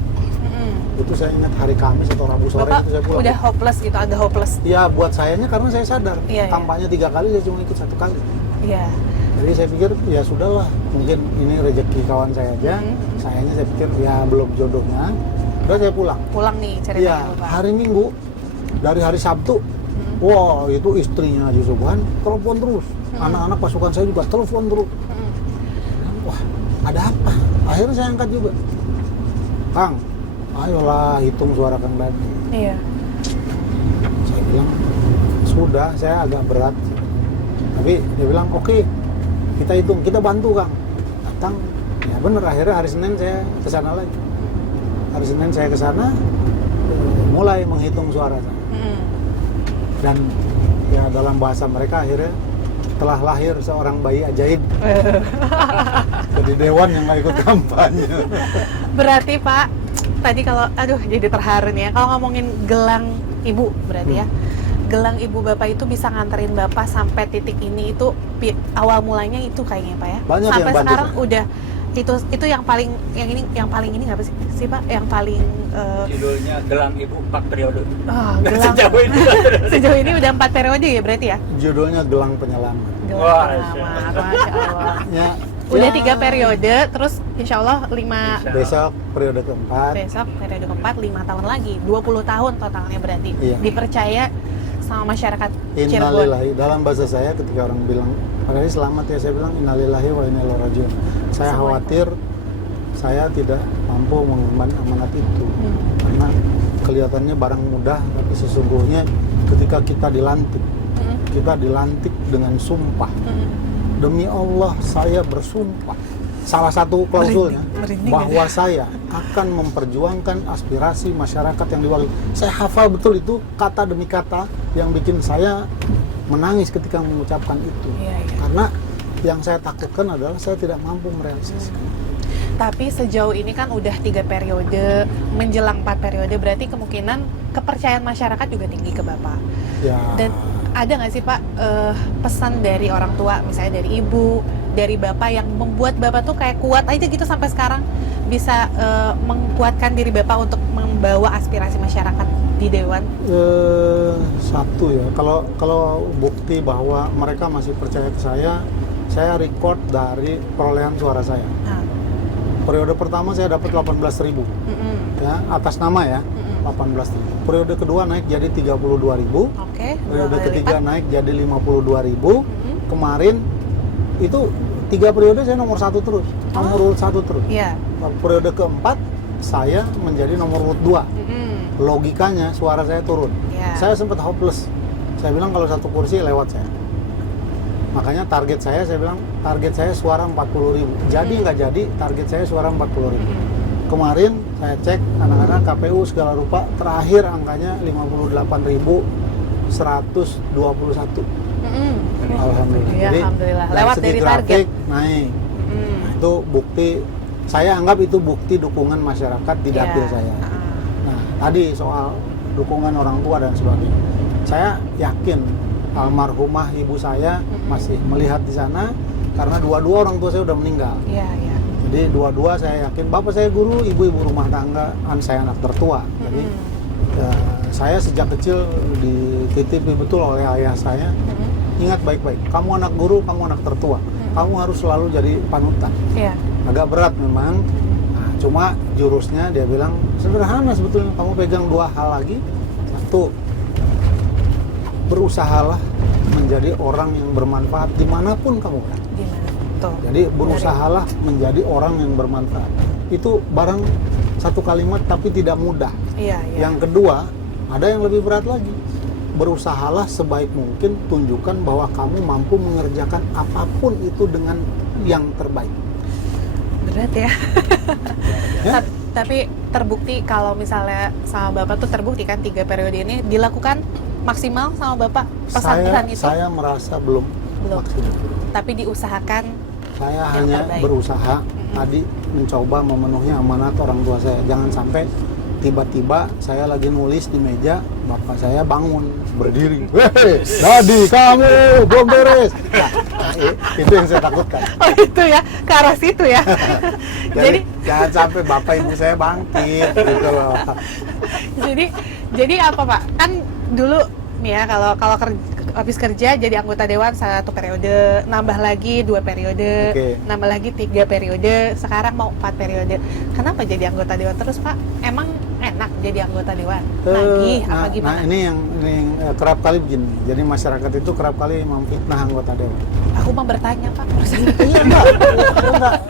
Itu saya ingat hari Kamis atau Rabu sore Bapak itu saya pulang. udah hopeless gitu, agak hopeless. Ya buat sayanya karena saya sadar, Iya. kampanye 3 kali saya cuma ikut 1 kali. Iya. Jadi saya pikir ya sudahlah, mungkin ini rezeki kawan saya aja. Sayanya saya pikir ya belum jodohnya. Udah saya pulang. Pulang nih ceritanya Iya, Bapak. hari Minggu dari hari Sabtu. Wah, itu istrinya Haji Subhan telepon terus. Anak-anak pasukan saya juga telepon terus. Wah, ada apa? Akhirnya saya angkat juga. Kang, ayolah hitung suara Kang Dani. Iya. Saya bilang, sudah, saya agak berat. Tapi dia bilang, oke, kita hitung, kita bantu Kang. Datang, ya bener, akhirnya hari Senin saya ke sana lagi. Hari Senin saya ke sana, mulai menghitung suara saya. Dan ya dalam bahasa mereka akhirnya telah lahir seorang bayi ajaib. Jadi dewan yang nggak ikut kampanye. Berarti Pak, tadi kalau, aduh jadi terharu nih ya. Kalau ngomongin gelang ibu berarti ya. Gelang ibu Bapak itu bisa nganterin Bapak sampai titik ini itu awal mulanya itu kayaknya Pak ya. Banyak yang sampai bantu sekarang saya. udah itu yang paling ini nggak sih Pak? Yang paling Judulnya Gelang Ibu 4 Periode. gelang Sejauh ini. sejauh ini udah 4 periode ya berarti ya? Judulnya Gelang Penyelamat. Gelang Wah, penyelamat, Masya Allah. Ya, Udah ya, 3 periode, terus insya Allah 5 besok periode keempat. besok periode keempat 5 tahun lagi, 20 tahun totalnya berarti. Iya. Dipercaya sama masyarakat Cirebon. Innalillahi. Dalam bahasa saya ketika orang bilang, Pak Dhani selamat ya, saya bilang innalillahi wa inna ilaihi rajiun. Saya khawatir saya tidak mampu mengemban amanat itu. Karena kelihatannya barang mudah, tapi sesungguhnya ketika kita dilantik dengan sumpah. Demi Allah saya bersumpah. Salah satu klausulnya Merinding bahwa saya akan memperjuangkan aspirasi masyarakat yang diwakili. Saya hafal betul itu kata demi kata yang bikin saya menangis ketika mengucapkan itu. Iya. Karena yang saya takutkan adalah saya tidak mampu merealisasikan. Tapi sejauh ini kan udah 3 periode, menjelang 4 periode, berarti kemungkinan kepercayaan masyarakat juga tinggi ke Bapak. Ya, Dan ada nggak sih Pak pesan dari orang tua, misalnya dari ibu, dari Bapak yang membuat Bapak tuh kayak kuat aja gitu sampai sekarang bisa menguatkan diri Bapak untuk membawa aspirasi masyarakat di Dewan? Satu ya, kalau bukti bahwa mereka masih percaya ke saya record dari perolehan suara saya. Periode pertama saya dapat 18.000 ya, atas nama ya. 18.000. Periode kedua naik jadi 32.000. Oke. Periode ketiga naik jadi 52.000. Kemarin itu 3 periode saya nomor 1 terus, nomor urut 1 terus. Iya. Periode keempat saya menjadi nomor urut 2. Logikanya suara saya turun. Iya. Saya sempat hopeless. Saya bilang kalau 1 kursi lewat saya. Makanya target saya bilang target saya suara 40.000. Jadi nggak jadi, target saya suara 40.000. Kemarin saya cek anak-anak KPU segala rupa, terakhir angkanya 58.121. Ya, Alhamdulillah. Jadi alhamdulillah. dari Lewat segi dari grafik target. naik. Nah, itu bukti saya anggap itu bukti dukungan masyarakat di dapil saya. Nah, tadi soal dukungan orang tua dan sebagainya, saya yakin almarhumah ibu saya masih melihat di sana karena dua-dua orang tua saya udah meninggal. Iya, iya. Jadi dua-dua saya yakin, bapak saya guru, ibu rumah tangga, saya anak tertua. Jadi saya sejak kecil dititipi betul oleh ayah saya, ingat baik-baik, kamu anak guru, kamu anak tertua, kamu harus selalu jadi panutan. Iya. Agak berat memang, nah, cuma jurusnya dia bilang sederhana sebetulnya, kamu pegang dua hal lagi. Satu, berusahalah menjadi orang yang bermanfaat dimanapun kamu berada. Tuh. Jadi berusahalah menjadi orang yang bermanfaat. Itu barang satu kalimat tapi tidak mudah. Iya, iya. Yang kedua, ada yang lebih berat lagi. Berusahalah sebaik mungkin tunjukkan bahwa kamu mampu mengerjakan apapun itu dengan yang terbaik. Berat ya. Ya? Tapi terbukti kalau misalnya sama Bapak tuh terbukti kan 3 periode ini dilakukan maksimal sama Bapak pesan-pesan itu. Saya merasa belum maksimal. Tapi diusahakan. Saya yang hanya terbaik. berusaha tadi mencoba memenuhi amanat orang tua saya. Jangan sampai tiba-tiba saya lagi nulis di meja, bapak saya bangun berdiri. Hei, Dadi kamu belum beres. Nah, itu yang saya takutkan. Oh itu ya, ke arah situ ya. Jadi jangan sampai bapak ibu saya bangkit gitu loh. Jadi apa Pak? Kan dulu nih ya kalau habis kerja jadi anggota dewan 1 periode, nambah lagi 2 periode, nambah lagi 3 periode, sekarang mau 4 periode. Kenapa jadi anggota dewan terus Pak? Emang enak jadi anggota dewan? Lagi apa gimana? Nah ini yang kerap kali begini. Jadi masyarakat itu kerap kali memfitnah anggota dewan. Aku mau bertanya Pak. Iya enggak.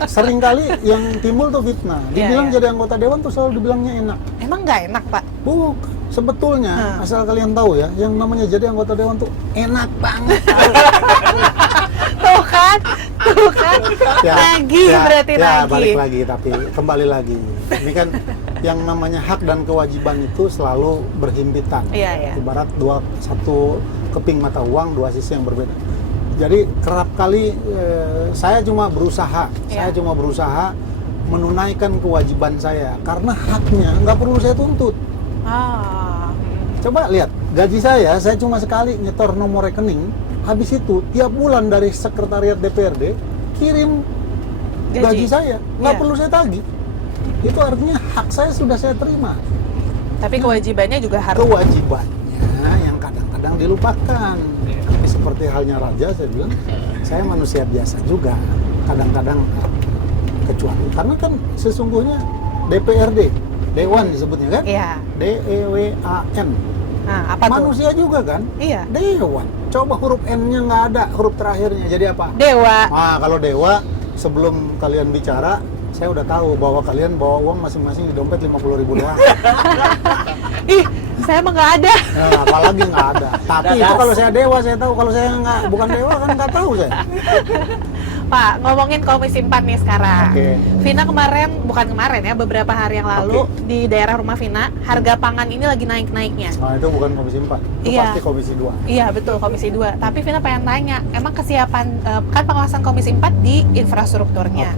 Sering kali yang timbul tuh fitnah. Dibilang jadi anggota dewan tuh selalu dibilangnya enak. Emang nggak enak Pak? Bukan. Sebetulnya, asal kalian tahu ya, yang namanya jadi anggota dewan tuh enak banget. Tuh kan? Berarti lagi. Balik lagi, tapi kembali lagi. Ini kan yang namanya hak dan kewajiban itu selalu berhimpitan. Iya. Ibarat satu keping mata uang, dua sisi yang berbeda. Jadi kerap kali saya cuma berusaha menunaikan kewajiban saya karena haknya nggak perlu saya tuntut. Coba lihat, gaji saya cuma sekali nyetor nomor rekening, habis itu tiap bulan dari sekretariat DPRD kirim gaji saya, nggak perlu saya tagih. Itu artinya hak saya sudah saya terima. Tapi kewajibannya juga harus. Kewajibannya yang kadang-kadang dilupakan. Tapi seperti halnya Raja, saya bilang, saya manusia biasa juga. Kadang-kadang kecuali, karena kan sesungguhnya DPRD, Dewan disebutnya kan? Iya. DEWAN. Nah, apa manusia tuh? juga kan? Iya. Dewan. Coba huruf N-nya nggak ada, huruf terakhirnya. Jadi apa? Dewa. Nah, kalau dewa, sebelum kalian bicara, saya udah tahu bahwa kalian bawa uang masing-masing di dompet 50.000 doang. Ih, saya emang nggak ada. Nah, apalagi nggak ada. Tapi itu kalau saya dewa, saya tahu. Kalau saya bukan dewa kan nggak tahu saya. Pak, ngomongin Komisi 4 nih sekarang. Vina bukan kemarin ya, beberapa hari yang lalu di daerah rumah Vina, harga pangan ini lagi naik-naiknya. Nah, itu bukan Komisi 4, itu pasti Komisi 2. Iya, betul, Komisi 2. Tapi Vina pengen tanya, emang kesiapan, kan pengawasan Komisi 4 di infrastrukturnya.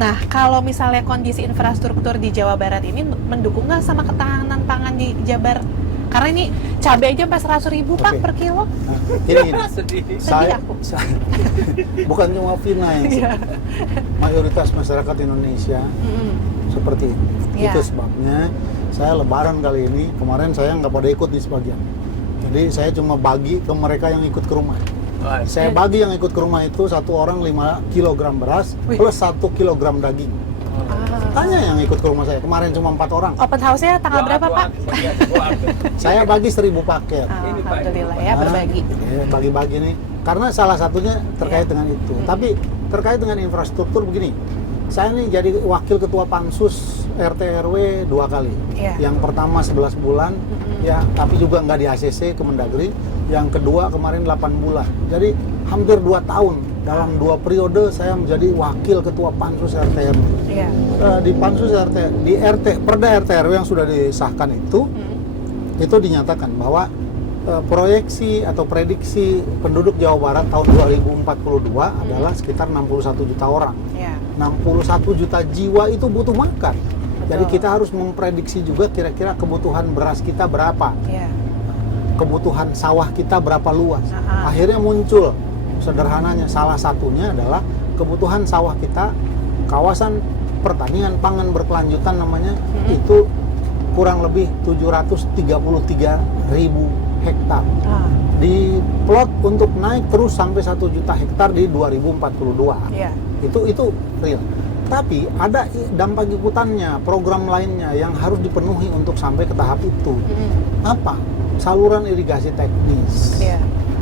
Nah, kalau misalnya kondisi infrastruktur di Jawa Barat ini mendukung nggak sama ketahanan pangan di Jabar? Karena ini cabai aja sampai 100.000 Pak per kilo. Nah, ini saya bukan cuma Vina yang mayoritas masyarakat Indonesia seperti ini. Itu sebabnya saya Lebaran kali ini, kemarin saya nggak pada ikut di sebagian. Jadi saya cuma bagi ke mereka yang ikut ke rumah. Saya bagi yang ikut ke rumah itu 1 orang 5 kg beras plus 1 kg daging. Tanya yang ikut ke rumah saya, kemarin cuma 4 orang. Open house-nya tanggal berapa Pak? Saya bagi 1.000 paket. Alhamdulillah ya, berbagi. Bagi-bagi nih, karena salah satunya terkait dengan itu. Tapi terkait dengan infrastruktur begini, saya nih jadi wakil ketua Pansus RT RW 2 kali. Yang pertama 11 bulan, ya tapi juga nggak di ACC Kemendagri. Yang kedua kemarin 8 bulan. Jadi hampir 2 tahun. Dalam 2 periode saya menjadi wakil ketua Pansus RT RW. Di Pansus RT, di Perda RT RW yang sudah disahkan itu dinyatakan bahwa proyeksi atau prediksi penduduk Jawa Barat tahun 2042 adalah sekitar 61 juta orang. 61 juta jiwa itu butuh makan. Jadi kita harus memprediksi juga kira-kira kebutuhan beras kita berapa, Iya. kebutuhan sawah kita berapa luas. Aha. Akhirnya muncul sederhananya, salah satunya adalah kebutuhan sawah kita, kawasan pertanian pangan berkelanjutan namanya, itu kurang lebih 733.000 hektar. Ah, Diplot untuk naik terus sampai 1 juta hektar di 2042. iya. Itu real. Tapi ada dampak ikutannya, program lainnya yang harus dipenuhi untuk sampai ke tahap itu. Apa? Saluran irigasi teknis. Iya.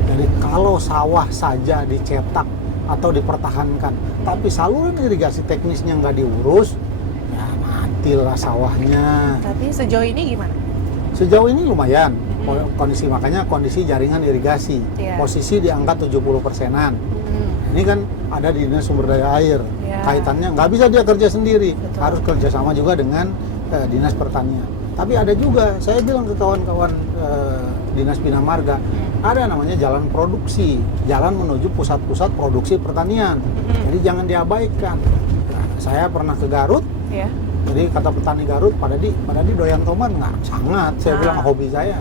Jadi kalau sawah saja dicetak atau dipertahankan, tapi saluran irigasi teknisnya nggak diurus, ya matilah sawahnya. Tapi sejauh ini gimana? Sejauh ini lumayan kondisi, makanya kondisi jaringan irigasi. Iya. Posisi di angka 70%-an. Ini kan ada di Dinas Sumber Daya Air. Ya. Kaitannya nggak bisa dia kerja sendiri, Betul. harus kerjasama juga dengan Dinas Pertanian. Tapi ada juga, saya bilang ke kawan-kawan Dinas Bina Marga, ada namanya jalan produksi, jalan menuju pusat-pusat produksi pertanian. Jadi jangan diabaikan. Nah, saya pernah ke Garut, Iya. jadi kata petani Garut, pada di doyan tomat nggak? Sangat, saya bilang hobi saya.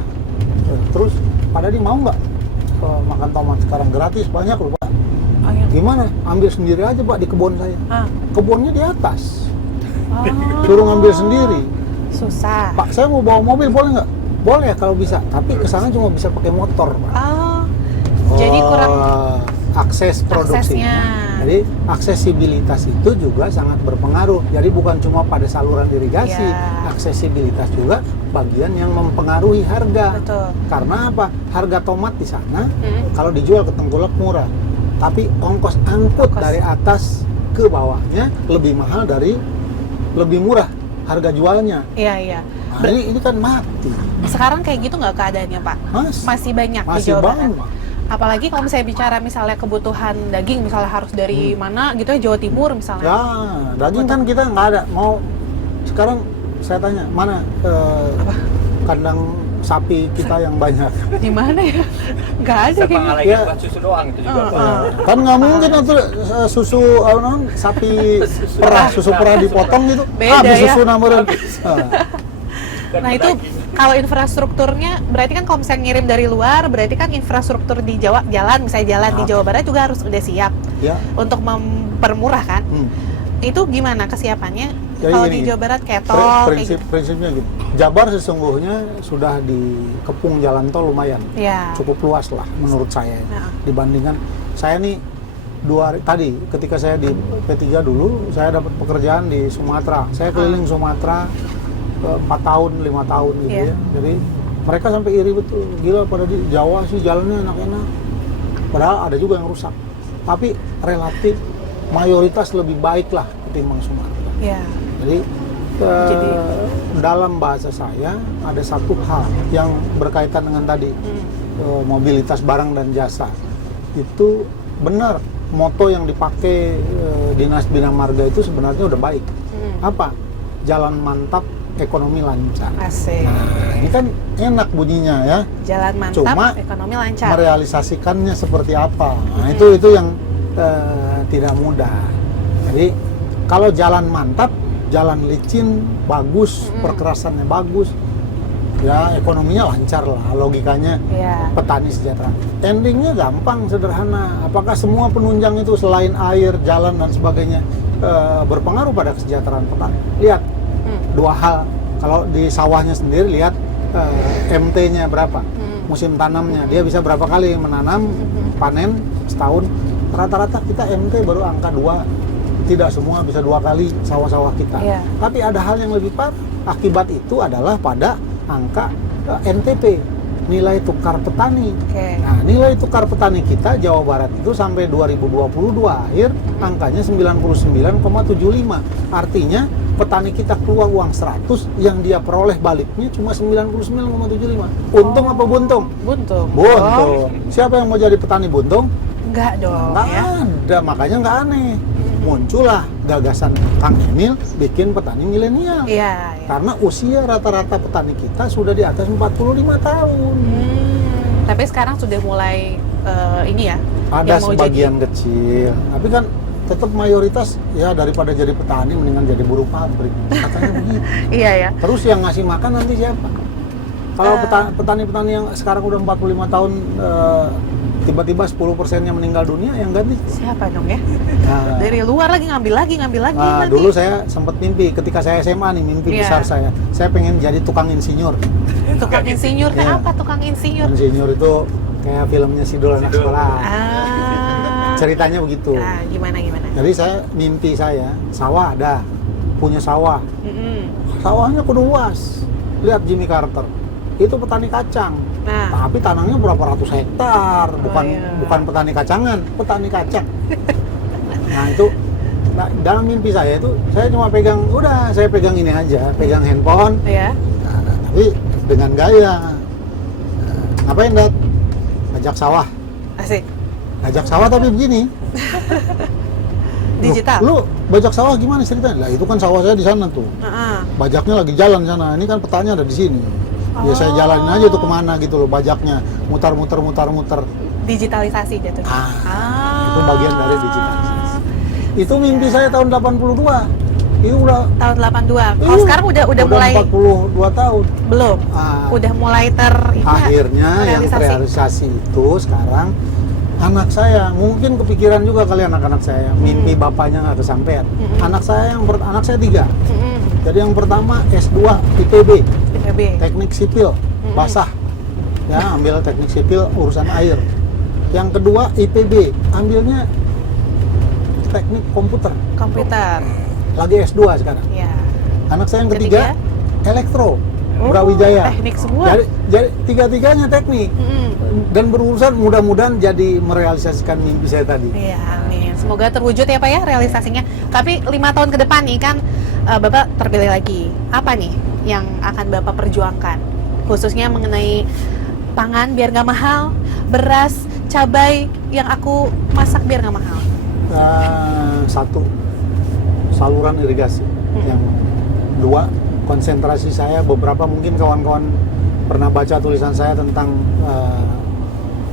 Terus pada di mau nggak makan tomat sekarang gratis, banyak loh Pak. Oh, iya. Gimana? Ambil sendiri aja Pak di kebun saya. Ah. Kebunnya di atas, Oh, suruh ngambil sendiri. susah. Pak, saya mau bawa mobil boleh nggak? Boleh kalau bisa, tapi kesana cuma bisa pakai motor Pak. Oh, jadi kurang akses produksi. aksesnya. Jadi aksesibilitas itu juga sangat berpengaruh. Jadi bukan cuma pada saluran irigasi, Ya. aksesibilitas juga bagian yang mempengaruhi harga. Betul. Karena apa? Harga tomat di sana kalau dijual ke tengkulak murah, tapi ongkos angkut Ongkos. dari atas ke bawahnya lebih murah harga jualnya. Iya, iya. Nah, ini kan mati. Sekarang kayak gitu nggak keadaannya, Pak? Masih banyak di masih Jawa Barat. banyak. Apalagi kalau misalnya bicara misalnya kebutuhan daging, misalnya harus dari mana gitu ya, Jawa Timur misalnya. Ya, daging kan kita nggak ada. Mau sekarang saya tanya, mana kandang sapi kita yang banyak? Di mana ya? Nggak ada Siapa kayaknya. ngalahin Ya. buat susu doang itu juga. Kan nggak mungkin itu susu sapi perah, susu perah dipotong gitu. Beda habis ya. susu namurin. Nah itu kalau infrastrukturnya berarti kan kalau misalnya ngirim dari luar, berarti kan infrastruktur di Jawa, misalnya jalan di Jawa Barat juga harus udah siap Ya. untuk mempermurah kan. Itu gimana kesiapannya? Jadi Kalau gini, di Jawa Barat kayak tol, kayak gitu. prinsipnya gitu. Jabar sesungguhnya sudah dikepung jalan tol lumayan, Ya. cukup luas lah menurut saya. Nah. Dibandingkan saya nih 2 hari tadi ketika saya di P3 dulu, saya dapat pekerjaan di Sumatera. Saya keliling Sumatera 4 tahun, 5 tahun gitu Iya. ya. Jadi mereka sampai iri betul, gila pada di Jawa sih jalannya enak-enak. Padahal ada juga yang rusak. Tapi relatif mayoritas lebih baik lah ketimbang Sumatera. Ya. Jadi, Jadi- dalam bahasa saya ada satu hal yang berkaitan dengan tadi mobilitas barang dan jasa. Itu benar moto yang dipakai Dinas Bina Marga itu sebenarnya udah baik. Apa? Jalan mantap, ekonomi lancar. Asik. Nah, ini kan enak bunyinya ya. Jalan mantap, Cuma ekonomi lancar. merealisasikannya seperti apa. Nah, itu yang tidak mudah. Jadi kalau jalan mantap, jalan licin bagus, perkerasannya bagus, ya ekonominya lancar lah, logikanya Iya. petani sejahtera. Endingnya gampang, sederhana. Apakah semua penunjang itu selain air, jalan dan sebagainya berpengaruh pada kesejahteraan petani? Lihat dua hal. Kalau di sawahnya sendiri lihat MT-nya berapa, musim tanamnya, dia bisa berapa kali menanam, panen setahun. Rata-rata kita MT baru angka 2, tidak semua bisa 2 kali sawah-sawah kita. Iya. Tapi ada hal yang lebih parah, akibat itu adalah pada angka NTP, nilai tukar petani. Oke. Nah, nilai tukar petani kita Jawa Barat itu sampai 2022 akhir angkanya 99,75. Artinya petani kita keluar uang 100, yang dia peroleh baliknya cuma 99,75. Untung apa buntung? Buntung. Buntung. Siapa yang mau jadi petani buntung? Enggak dong Nggak ya. ada, makanya nggak aneh. Muncullah gagasan Kang Emil bikin petani milenial. Iya, iya. Karena usia rata-rata petani kita sudah di atas 45 tahun. Tapi sekarang sudah mulai ini ya. Ada yang mau sebagian kecil, tapi kan tetap mayoritas ya daripada jadi petani mendingan jadi buruh pabrik. Katanya begitu. Iya ya. Terus yang ngasih makan nanti siapa? Kalau petani-petani yang sekarang udah 45 tahun tiba-tiba 10%-nya meninggal dunia, yang ganti Siapa dong ya? Nah, Dari luar lagi ngambil lagi nanti. dulu saya sempat mimpi ketika saya SMA nih, mimpi Iya. besar saya pengen jadi tukang insinyur. Tukang insinyur, Iya. apa tukang insinyur? Insinyur itu kayak filmnya Sidul anak Sidul. sekolah. Ceritanya begitu. Nah, gimana? Jadi mimpi saya sawah ada, punya sawah. Mm-mm. Sawahnya kudu luas. Lihat Jimmy Carter. Itu petani kacang. Nah, Tapi tanahnya berapa ratus hektar, iya. bukan petani kacangan, petani kacang. Nah itu, dalam mimpi saya itu, saya cuma saya pegang ini aja, pegang handphone, ya. tapi dengan gaya. Ngapain, Dat? Ngajak sawah. Asik. Ngajak sawah tapi begini. Digital. Lu bajak sawah gimana ceritanya? Lah itu kan sawah saya di sana tuh. Heeh. Bajaknya lagi jalan sana. Ini kan petanya ada di sini. Ya saya jalanin aja tuh kemana gitu loh bajaknya. Mutar. Digitalisasi jatuhnya. Itu bagian dari digitalisasi. Itu mimpi saya tahun 82. Itu udah Tahun 82. Kalau sekarang udah mulai 42 tahun. belum. Ah, Udah mulai akhirnya yang terrealisasi itu sekarang anak saya, mungkin kepikiran juga kali anak-anak saya, mimpi bapaknya nggak kesampaian. Anak saya anak saya 3. Jadi yang pertama S2 IPB, IPB. teknik sipil, basah. Ya, ambil teknik sipil urusan air. Yang kedua IPB, ambilnya teknik komputer. Lagi S2 sekarang. Ya. Anak saya yang ketiga elektro, Brawijaya. Teknik semua. Jadi tiga-tiganya teknik. Dan berurusan mudah-mudahan jadi merealisasikan mimpi saya tadi. Iya, amin. Semoga terwujud ya Pak ya realisasinya. Tapi 5 tahun ke depan nih kan Bapak terpilih lagi. Apa nih yang akan Bapak perjuangkan? Khususnya mengenai pangan biar nggak mahal, beras, cabai yang aku masak biar nggak mahal. Satu, saluran irigasi. Yang dua, konsentrasi saya, beberapa mungkin kawan-kawan pernah baca tulisan saya tentang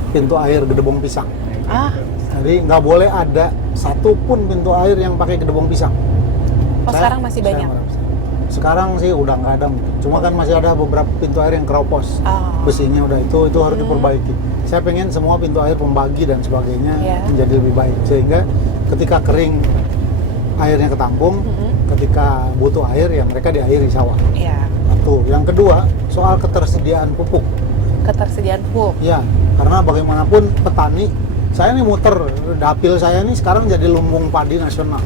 pintu air Gedebong Pisang. Jadi nggak boleh ada satupun pintu air yang pakai Gedebong Pisang. Sekarang masih banyak? Sekarang sih udah nggak ada, cuma kan masih ada beberapa pintu air yang keropos. Besinya udah itu harus diperbaiki. Saya pengen semua pintu air pembagi dan sebagainya menjadi lebih baik, sehingga ketika kering airnya ketampung, ketika butuh air ya mereka diairi sawah. Satu. Yang kedua, soal ketersediaan pupuk. Ya, karena bagaimanapun petani, saya nih muter dapil saya nih sekarang jadi lumbung padi nasional.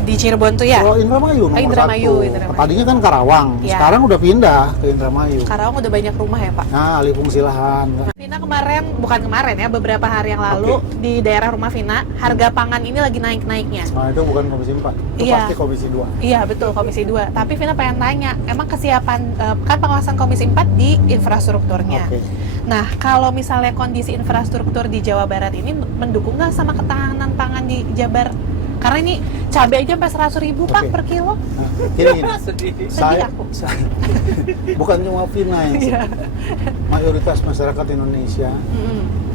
Di Cirebon tuh ya? Kalau Indramayu nomor Indramayu. satu. Tadinya kan Karawang, sekarang udah pindah ke Indramayu. Karawang udah banyak rumah ya Pak? Nah, alih fungsi lahan. Vina bukan kemarin ya, beberapa hari yang lalu di daerah rumah Vina, harga pangan ini lagi naik-naiknya. Nah, itu bukan Komisi 4, itu pasti Komisi 2. Iya betul, Komisi 2. Tapi Vina pengen tanya, emang kesiapan, kan pengawasan Komisi 4 di infrastrukturnya. Nah, kalau misalnya kondisi infrastruktur di Jawa Barat ini mendukung nggak sama ketahanan pangan di Jabar? Karena ini cabai aja sampai 100.000 Pak per kilo. Nah, gini. Saya bukan cuma Vina yang mayoritas masyarakat Indonesia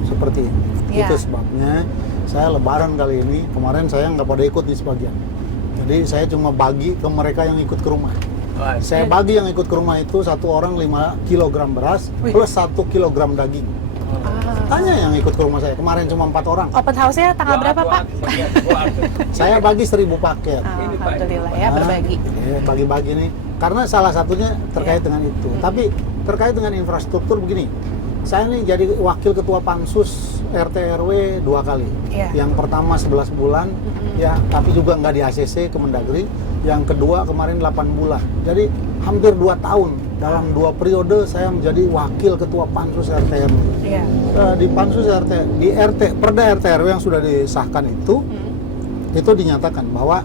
seperti ini. Itu sebabnya saya Lebaran kali ini, kemarin saya nggak pada ikut nih sebagian. Jadi saya cuma bagi ke mereka yang ikut ke rumah. Saya bagi yang ikut ke rumah itu 1 orang 5 kg beras plus 1 kg daging. Tanya yang ikut ke rumah saya, kemarin cuma 4 orang. Open house-nya tanggal berapa Pak? Saya bagi 1.000 paket. Alhamdulillah ya, berbagi. Bagi-bagi nih, karena salah satunya terkait dengan itu. Tapi terkait dengan infrastruktur begini, saya nih jadi wakil ketua Pansus RT RW 2 kali. Yang pertama 11 bulan, ya tapi juga nggak di ACC Kemendagri. Yang kedua kemarin 8 bulan. Jadi hampir 2 tahun. Dalam 2 periode saya menjadi wakil ketua Pansus RT RW. Di Pansus RT, di Perda RT RW yang sudah disahkan itu dinyatakan bahwa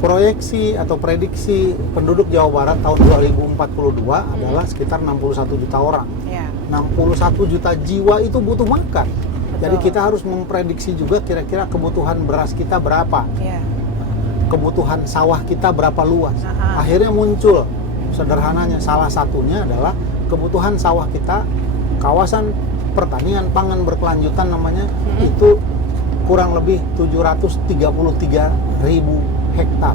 proyeksi atau prediksi penduduk Jawa Barat tahun 2042 adalah sekitar 61 juta orang. 61 juta jiwa itu butuh makan. Jadi kita harus memprediksi juga kira-kira kebutuhan beras kita berapa. Kebutuhan sawah kita berapa luas. Akhirnya muncul sederhananya, salah satunya adalah kebutuhan sawah kita, kawasan pertanian pangan berkelanjutan namanya, itu kurang lebih 733.000 hektar.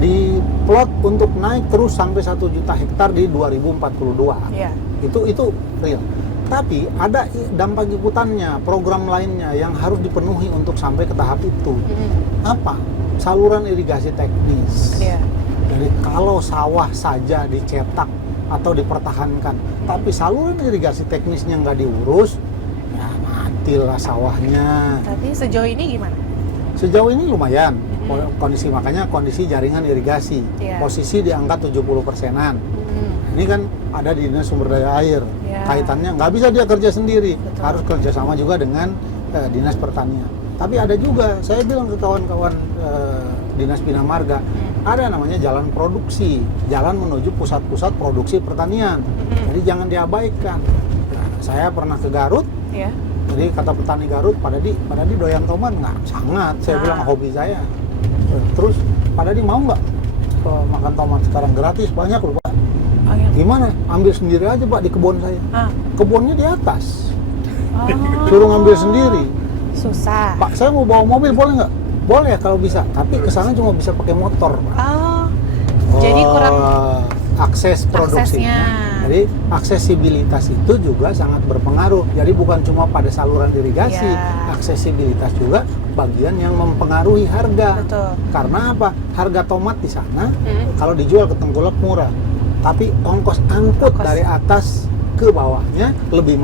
Diplot untuk naik terus sampai 1 juta hektar di 2042. Iya. Itu real. Tapi ada dampak ikutannya, program lainnya yang harus dipenuhi untuk sampai ke tahap itu. Apa? Saluran irigasi teknis. Iya. Jadi kalau sawah saja dicetak atau dipertahankan, tapi saluran irigasi teknisnya nggak diurus, ya matilah sawahnya. Tapi sejauh ini gimana? Sejauh ini lumayan makanya kondisi jaringan irigasi. Iya. Posisi di angka 70%-an. Ini kan ada di Dinas Sumber Daya Air. Iya. Kaitannya nggak bisa dia kerja sendiri, Betul. harus kerjasama juga dengan Dinas Pertanian. Tapi ada juga, saya bilang ke kawan-kawan Dinas Bina Marga, ada namanya jalan produksi, jalan menuju pusat-pusat produksi pertanian. Jadi jangan diabaikan. Nah, saya pernah ke Garut. Iya. Jadi kata petani Garut, Pak Dadi doyan tomat nggak? Sangat, saya bilang hobi saya. Terus Pak Dadi mau nggak makan tomat sekarang gratis, banyak loh Pak. Oh, iya. Gimana? Ambil sendiri aja Pak di kebun saya. Kebunnya di atas, Oh. suruh ngambil sendiri. Susah. Pak, saya mau bawa mobil boleh nggak? Boleh kalau bisa, tapi kesana cuma bisa pakai motor Pak. Jadi kurang akses produksi. aksesnya. Jadi aksesibilitas itu juga sangat berpengaruh. Jadi bukan cuma pada saluran irigasi, Ya. aksesibilitas juga bagian yang mempengaruhi harga. Betul. Karena apa? Harga tomat di sana kalau dijual ke Tengkulak murah, tapi ongkos angkut dari atas ke bawahnya lebih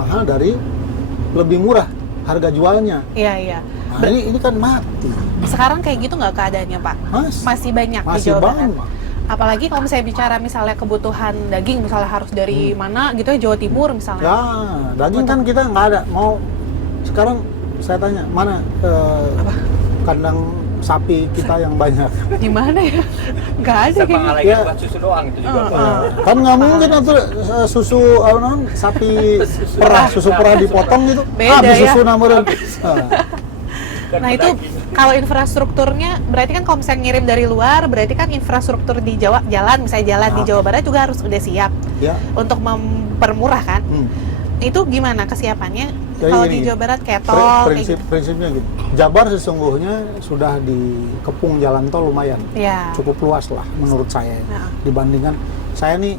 murah harga jualnya. Iya, iya. Nah, ini kan mati. Sekarang kayak gitu nggak keadaannya, Pak? Masih banyak di Masih Jawa Barat. banyak. Apalagi kalau misalnya bicara misalnya kebutuhan daging, misalnya harus dari mana gitu ya, Jawa Timur misalnya. Ya, daging kan kita nggak ada. Mau sekarang saya tanya, mana kandang sapi kita yang banyak? Di mana ya? Nggak ada Siapa kayaknya. ngalahin Ya. buat susu doang itu juga. Kan nggak mungkin itu susu sapi perah, susu perah dipotong gitu. Beda habis ya. susu namurin. Nah itu kalau infrastrukturnya berarti kan kalau misalnya ngirim dari luar, berarti kan infrastruktur di Jawa, misalnya jalan di Jawa Barat juga harus udah siap Ya. untuk mempermurah kan. Itu gimana kesiapannya? Kalau di Jawa Barat kayak tol, Prinsipnya gitu. Jabar sesungguhnya sudah dikepung jalan tol lumayan. Ya. Cukup luas lah menurut saya. Nah. Dibandingkan saya nih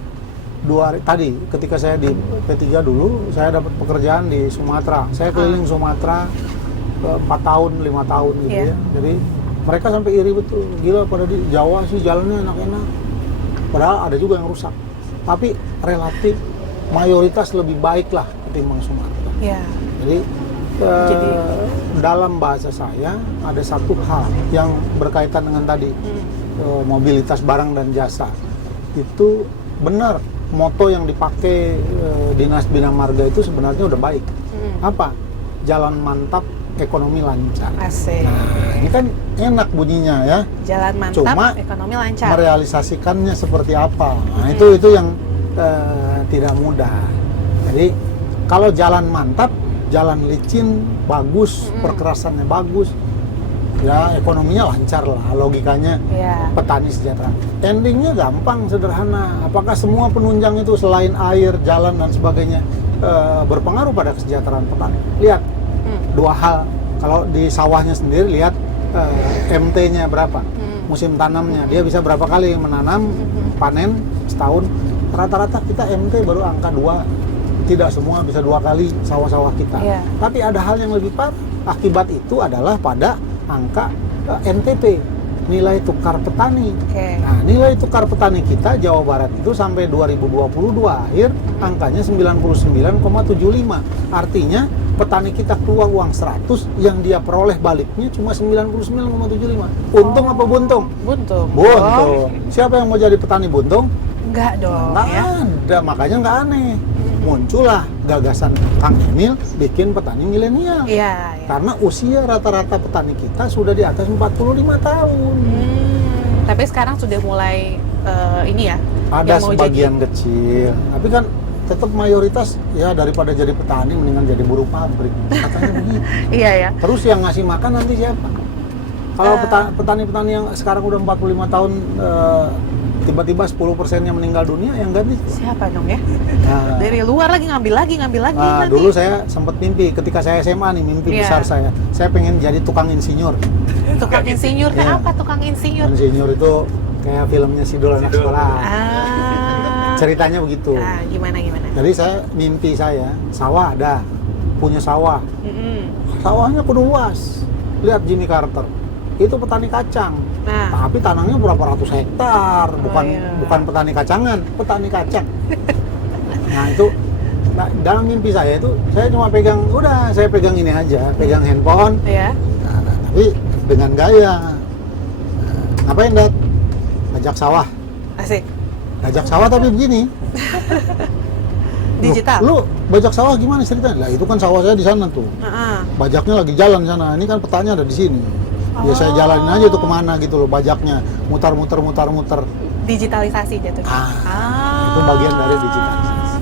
2 hari tadi ketika saya di P3 dulu, saya dapat pekerjaan di Sumatera. Saya keliling Sumatera 4 tahun, 5 tahun gitu Iya. ya. Jadi mereka sampai iri betul. Gila pada di Jawa sih jalannya enak-enak. Padahal ada juga yang rusak. Tapi relatif mayoritas lebih baik lah ketimbang Sumatera. Ya. Jadi, dalam bahasa saya ada satu hal yang berkaitan dengan tadi mobilitas barang dan jasa. Itu benar moto yang dipakai Dinas Bina Marga itu sebenarnya udah baik. Apa? Jalan mantap, ekonomi lancar. Asik. Nah, ini kan enak bunyinya ya. Jalan mantap, Cuma ekonomi lancar. merealisasikannya seperti apa. Nah, itu yang tidak mudah. Jadi kalau jalan mantap, jalan licin bagus, perkerasannya bagus, ya ekonominya lancar lah, logikanya. Ya. Petani sejahtera. Endingnya gampang, sederhana. Apakah semua penunjang itu selain air, jalan dan sebagainya berpengaruh pada kesejahteraan petani? Lihat 2 hal. Kalau di sawahnya sendiri lihat MT-nya berapa, musim tanamnya, dia bisa berapa kali menanam, panen setahun. Rata-rata kita MT baru angka 2, tidak semua bisa 2 kali sawah-sawah kita. Iya. Tapi ada hal yang lebih parah. Akibat itu adalah pada angka NTP, nilai tukar petani. Oke. Nah, nilai tukar petani kita Jawa Barat itu sampai 2022 akhir angkanya 99,75. Artinya petani kita keluar uang 100, yang dia peroleh baliknya cuma 99,75. Untung apa buntung? Buntung. Buntung. Siapa yang mau jadi petani buntung? Enggak dong Nggak ya. ada, makanya nggak aneh. Muncullah gagasan Kang Emil bikin petani milenial. Iya, iya. Karena usia rata-rata petani kita sudah di atas 45 tahun. Tapi sekarang sudah mulai ini ya. Ada yang mau sebagian kecil, tapi kan tetap mayoritas ya daripada jadi petani mendingan jadi buruh pabrik. Katanya begitu. Iya ya. Terus yang ngasih makan nanti siapa? Kalau petani-petani yang sekarang udah 45 tahun tiba-tiba 10%-nya meninggal dunia, yang ganti Siapa dong ya? nah, Dari luar lagi ngambil lagi nanti. dulu saya sempat mimpi ketika saya SMA nih, mimpi Iya. besar saya pengen jadi tukang insinyur. Tukang insinyur, Iya. apa tukang insinyur? Insinyur itu kayak filmnya Sidul anak Sidul. sekolah. Ceritanya begitu. Nah, gimana? Jadi mimpi saya, sawah ada, punya sawah. Mm-mm. Sawahnya kudu luas. Lihat Jimmy Carter, itu petani kacang. Nah, Tapi tanahnya berapa ratus hektar, iya. bukan petani kacangan, petani kacang. Nah itu, dalam mimpi saya itu, saya cuma saya pegang ini aja, pegang handphone. ya. Nah, tapi dengan gaya. Ngapain, Dat? Ngajak sawah. Asik. Ngajak sawah tapi begini. Digital. Lu bajak sawah gimana ceritanya? Lah itu kan sawah saya di sana tuh. Heeh. Bajaknya lagi jalan di sana. Ini kan petanya ada di sini. Ya saya jalanin aja tuh kemana gitu loh bajaknya. Mutar. Digitalisasi jatuhnya. Itu bagian dari digitalisasi.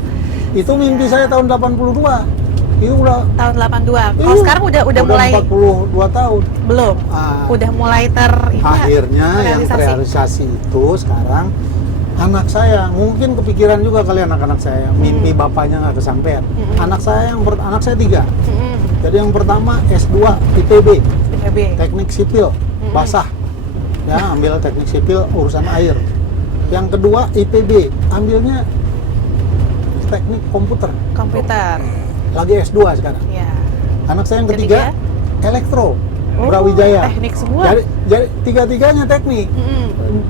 Itu mimpi saya tahun 82. Itu udah Tahun 82. Kalau iya, sekarang udah mulai 42 tahun. belum. Ah, Udah mulai akhirnya yang terrealisasi itu sekarang anak saya, mungkin kepikiran juga kali anak-anak saya, mimpi bapaknya nggak kesampaian. Anak saya anak saya 3. Jadi yang pertama S2 IPB, PB. teknik sipil, basah. Ya, ambil teknik sipil urusan air. Yang kedua IPB, ambilnya teknik komputer. Komputer. Lagi S2 sekarang. Ya. Anak saya yang ketiga elektro, Brawijaya. Teknik semua. Jadi tiga-tiganya teknik.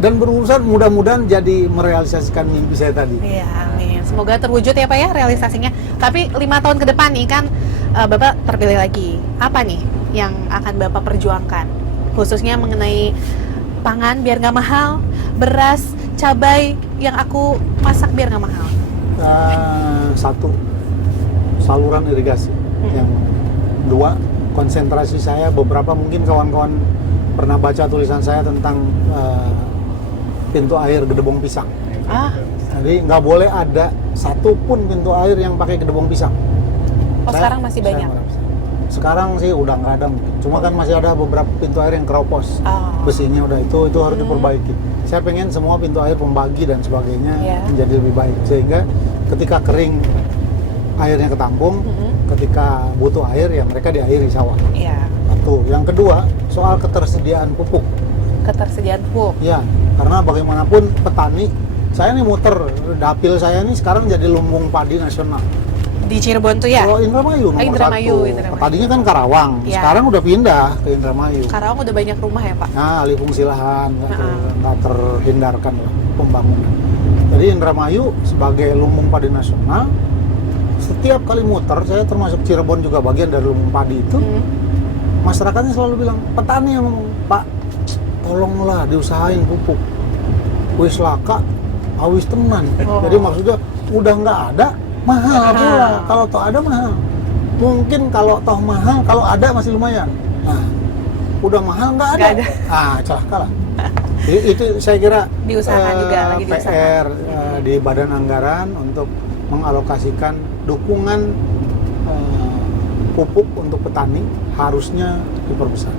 Dan berurusan mudah-mudahan jadi merealisasikan mimpi saya tadi. Iya, amin. Semoga terwujud ya Pak ya realisasinya. Tapi 5 tahun ke depan nih kan Bapak terpilih lagi. Apa nih yang akan Bapak perjuangkan? Khususnya mengenai pangan biar nggak mahal, beras, cabai yang aku masak biar nggak mahal. Satu, saluran irigasi. Yang dua, konsentrasi saya, beberapa mungkin kawan-kawan pernah baca tulisan saya tentang pintu air Gedebong Pisang. Jadi nggak boleh ada satupun pintu air yang pakai Gedebong Pisang. Sekarang masih banyak? Sekarang sih udah nggak ada mungkin. Cuma kan masih ada beberapa pintu air yang keropos. Besinya udah itu harus diperbaiki. Saya pengen semua pintu air pembagi dan sebagainya menjadi lebih baik. Sehingga ketika kering airnya ketampung, ketika butuh air ya mereka diairi sawah. Iya. Satu. Yang kedua, soal ketersediaan pupuk. Ketersediaan pupuk. Ya, karena bagaimanapun petani, saya nih muter, dapil saya nih sekarang jadi lumbung padi nasional. Di Cirebon tuh ya? Oh, Indramayu nomor Indramayu. 1. Tadinya kan Karawang, Ya. sekarang udah pindah ke Indramayu. Karawang udah banyak rumah ya Pak? Nah, alih fungsi lahan, nggak terhindarkan lah pembangunan. Jadi Indramayu sebagai lumbung padi nasional, setiap kali muter, saya termasuk Cirebon juga bagian dari lumbung padi itu, masyarakatnya selalu bilang, petani yang ngomong, Pak, tolonglah diusahain pupuk. Wis laka, awis tenan. Jadi maksudnya udah nggak ada, mahal pula. Kalau toh ada mahal. Mungkin kalau toh mahal, kalau ada masih lumayan. Nah, udah mahal nggak ada. Celaka lah. Itu saya kira Diusahakan juga, lagi diusahakan. PR di Badan Anggaran untuk mengalokasikan dukungan pupuk untuk petani harusnya diperbesar.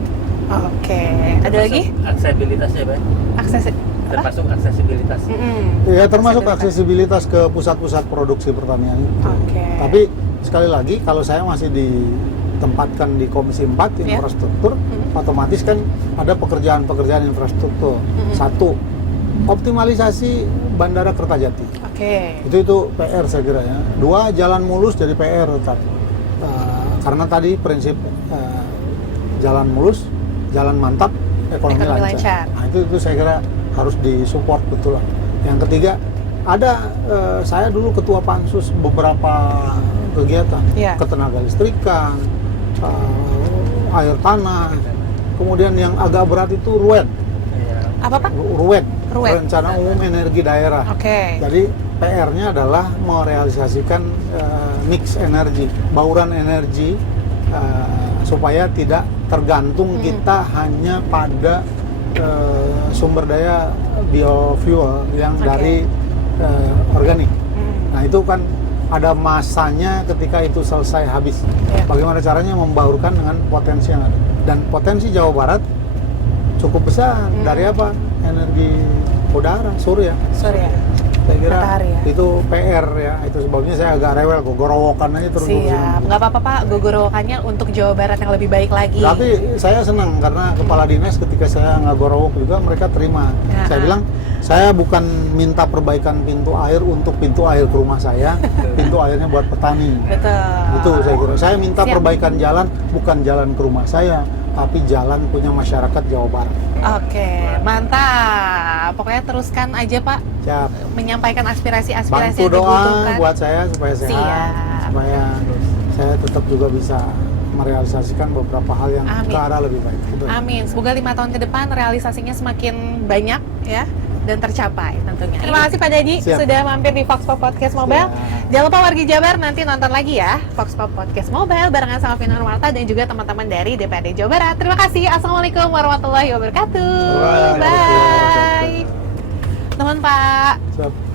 Oke. Ada lagi? Aksesibilitasnya, Pak. Termasuk aksesibilitas. Ya, termasuk aksesibilitas ke pusat-pusat produksi pertanian itu. Tapi sekali lagi kalau saya masih ditempatkan di Komisi 4 infrastruktur, otomatis kan ada pekerjaan-pekerjaan infrastruktur. Satu, optimalisasi Bandara Kertajati. Itu PR saya kira ya. Dua, jalan mulus jadi PR tetap. Karena tadi prinsip jalan mulus, jalan mantap, ekonomi lancar. Nah, itu saya kira harus disupport betul lah. Yang ketiga, ada saya dulu ketua pansus beberapa kegiatan, ketenaga listrikan, air tanah, kemudian yang agak berat itu RUEN. Apa Pak? RUEN, Rencana Umum Energi Daerah. Jadi PR-nya adalah merealisasikan mix energi, bauran energi, supaya tidak tergantung kita hanya pada sumber daya biofuel yang dari organik. Nah itu kan ada masanya ketika itu selesai habis. Bagaimana caranya membaurkan dengan potensi yang ada. Dan potensi Jawa Barat cukup besar dari apa? Energi udara, surya. Surya. Saya kira Matahari ya. itu PR ya, itu sebabnya saya agak rewel, gorowokan aja terus. Siap, nggak apa-apa Pak, gogorokannya untuk Jawa Barat yang lebih baik lagi. Tapi saya senang karena kepala dinas ketika saya nggak gorowok juga mereka terima. Ya. Saya bilang saya bukan minta perbaikan pintu air untuk pintu air ke rumah saya, pintu airnya buat petani. Betul. Itu saya kira. Saya minta Siap. perbaikan jalan bukan jalan ke rumah saya, tapi jalan punya masyarakat Jawa Barat. Oke, mantap. Pokoknya teruskan aja Pak, Siap. menyampaikan aspirasi-aspirasi Bantu yang doa dibutuhkan. buat saya supaya sehat, Siap. supaya saya tetap juga bisa merealisasikan beberapa hal yang Amin. ke arah lebih baik. Itu. Amin. Semoga 5 tahun ke depan realisasinya semakin banyak ya dan tercapai tentunya. Terima kasih Pak Dadi Siap. sudah mampir di Fox Pop Podcast Mobile. Siap. Jangan lupa wargi Jabar nanti nonton lagi ya Fox Pop Podcast Mobile barengan sama Vina Nurmarta dan juga teman-teman dari DPRD Jawa Barat. Terima kasih. Assalamualaikum warahmatullahi wabarakatuh. Waalaikumsalam. Bye. Teman Pak. Siap.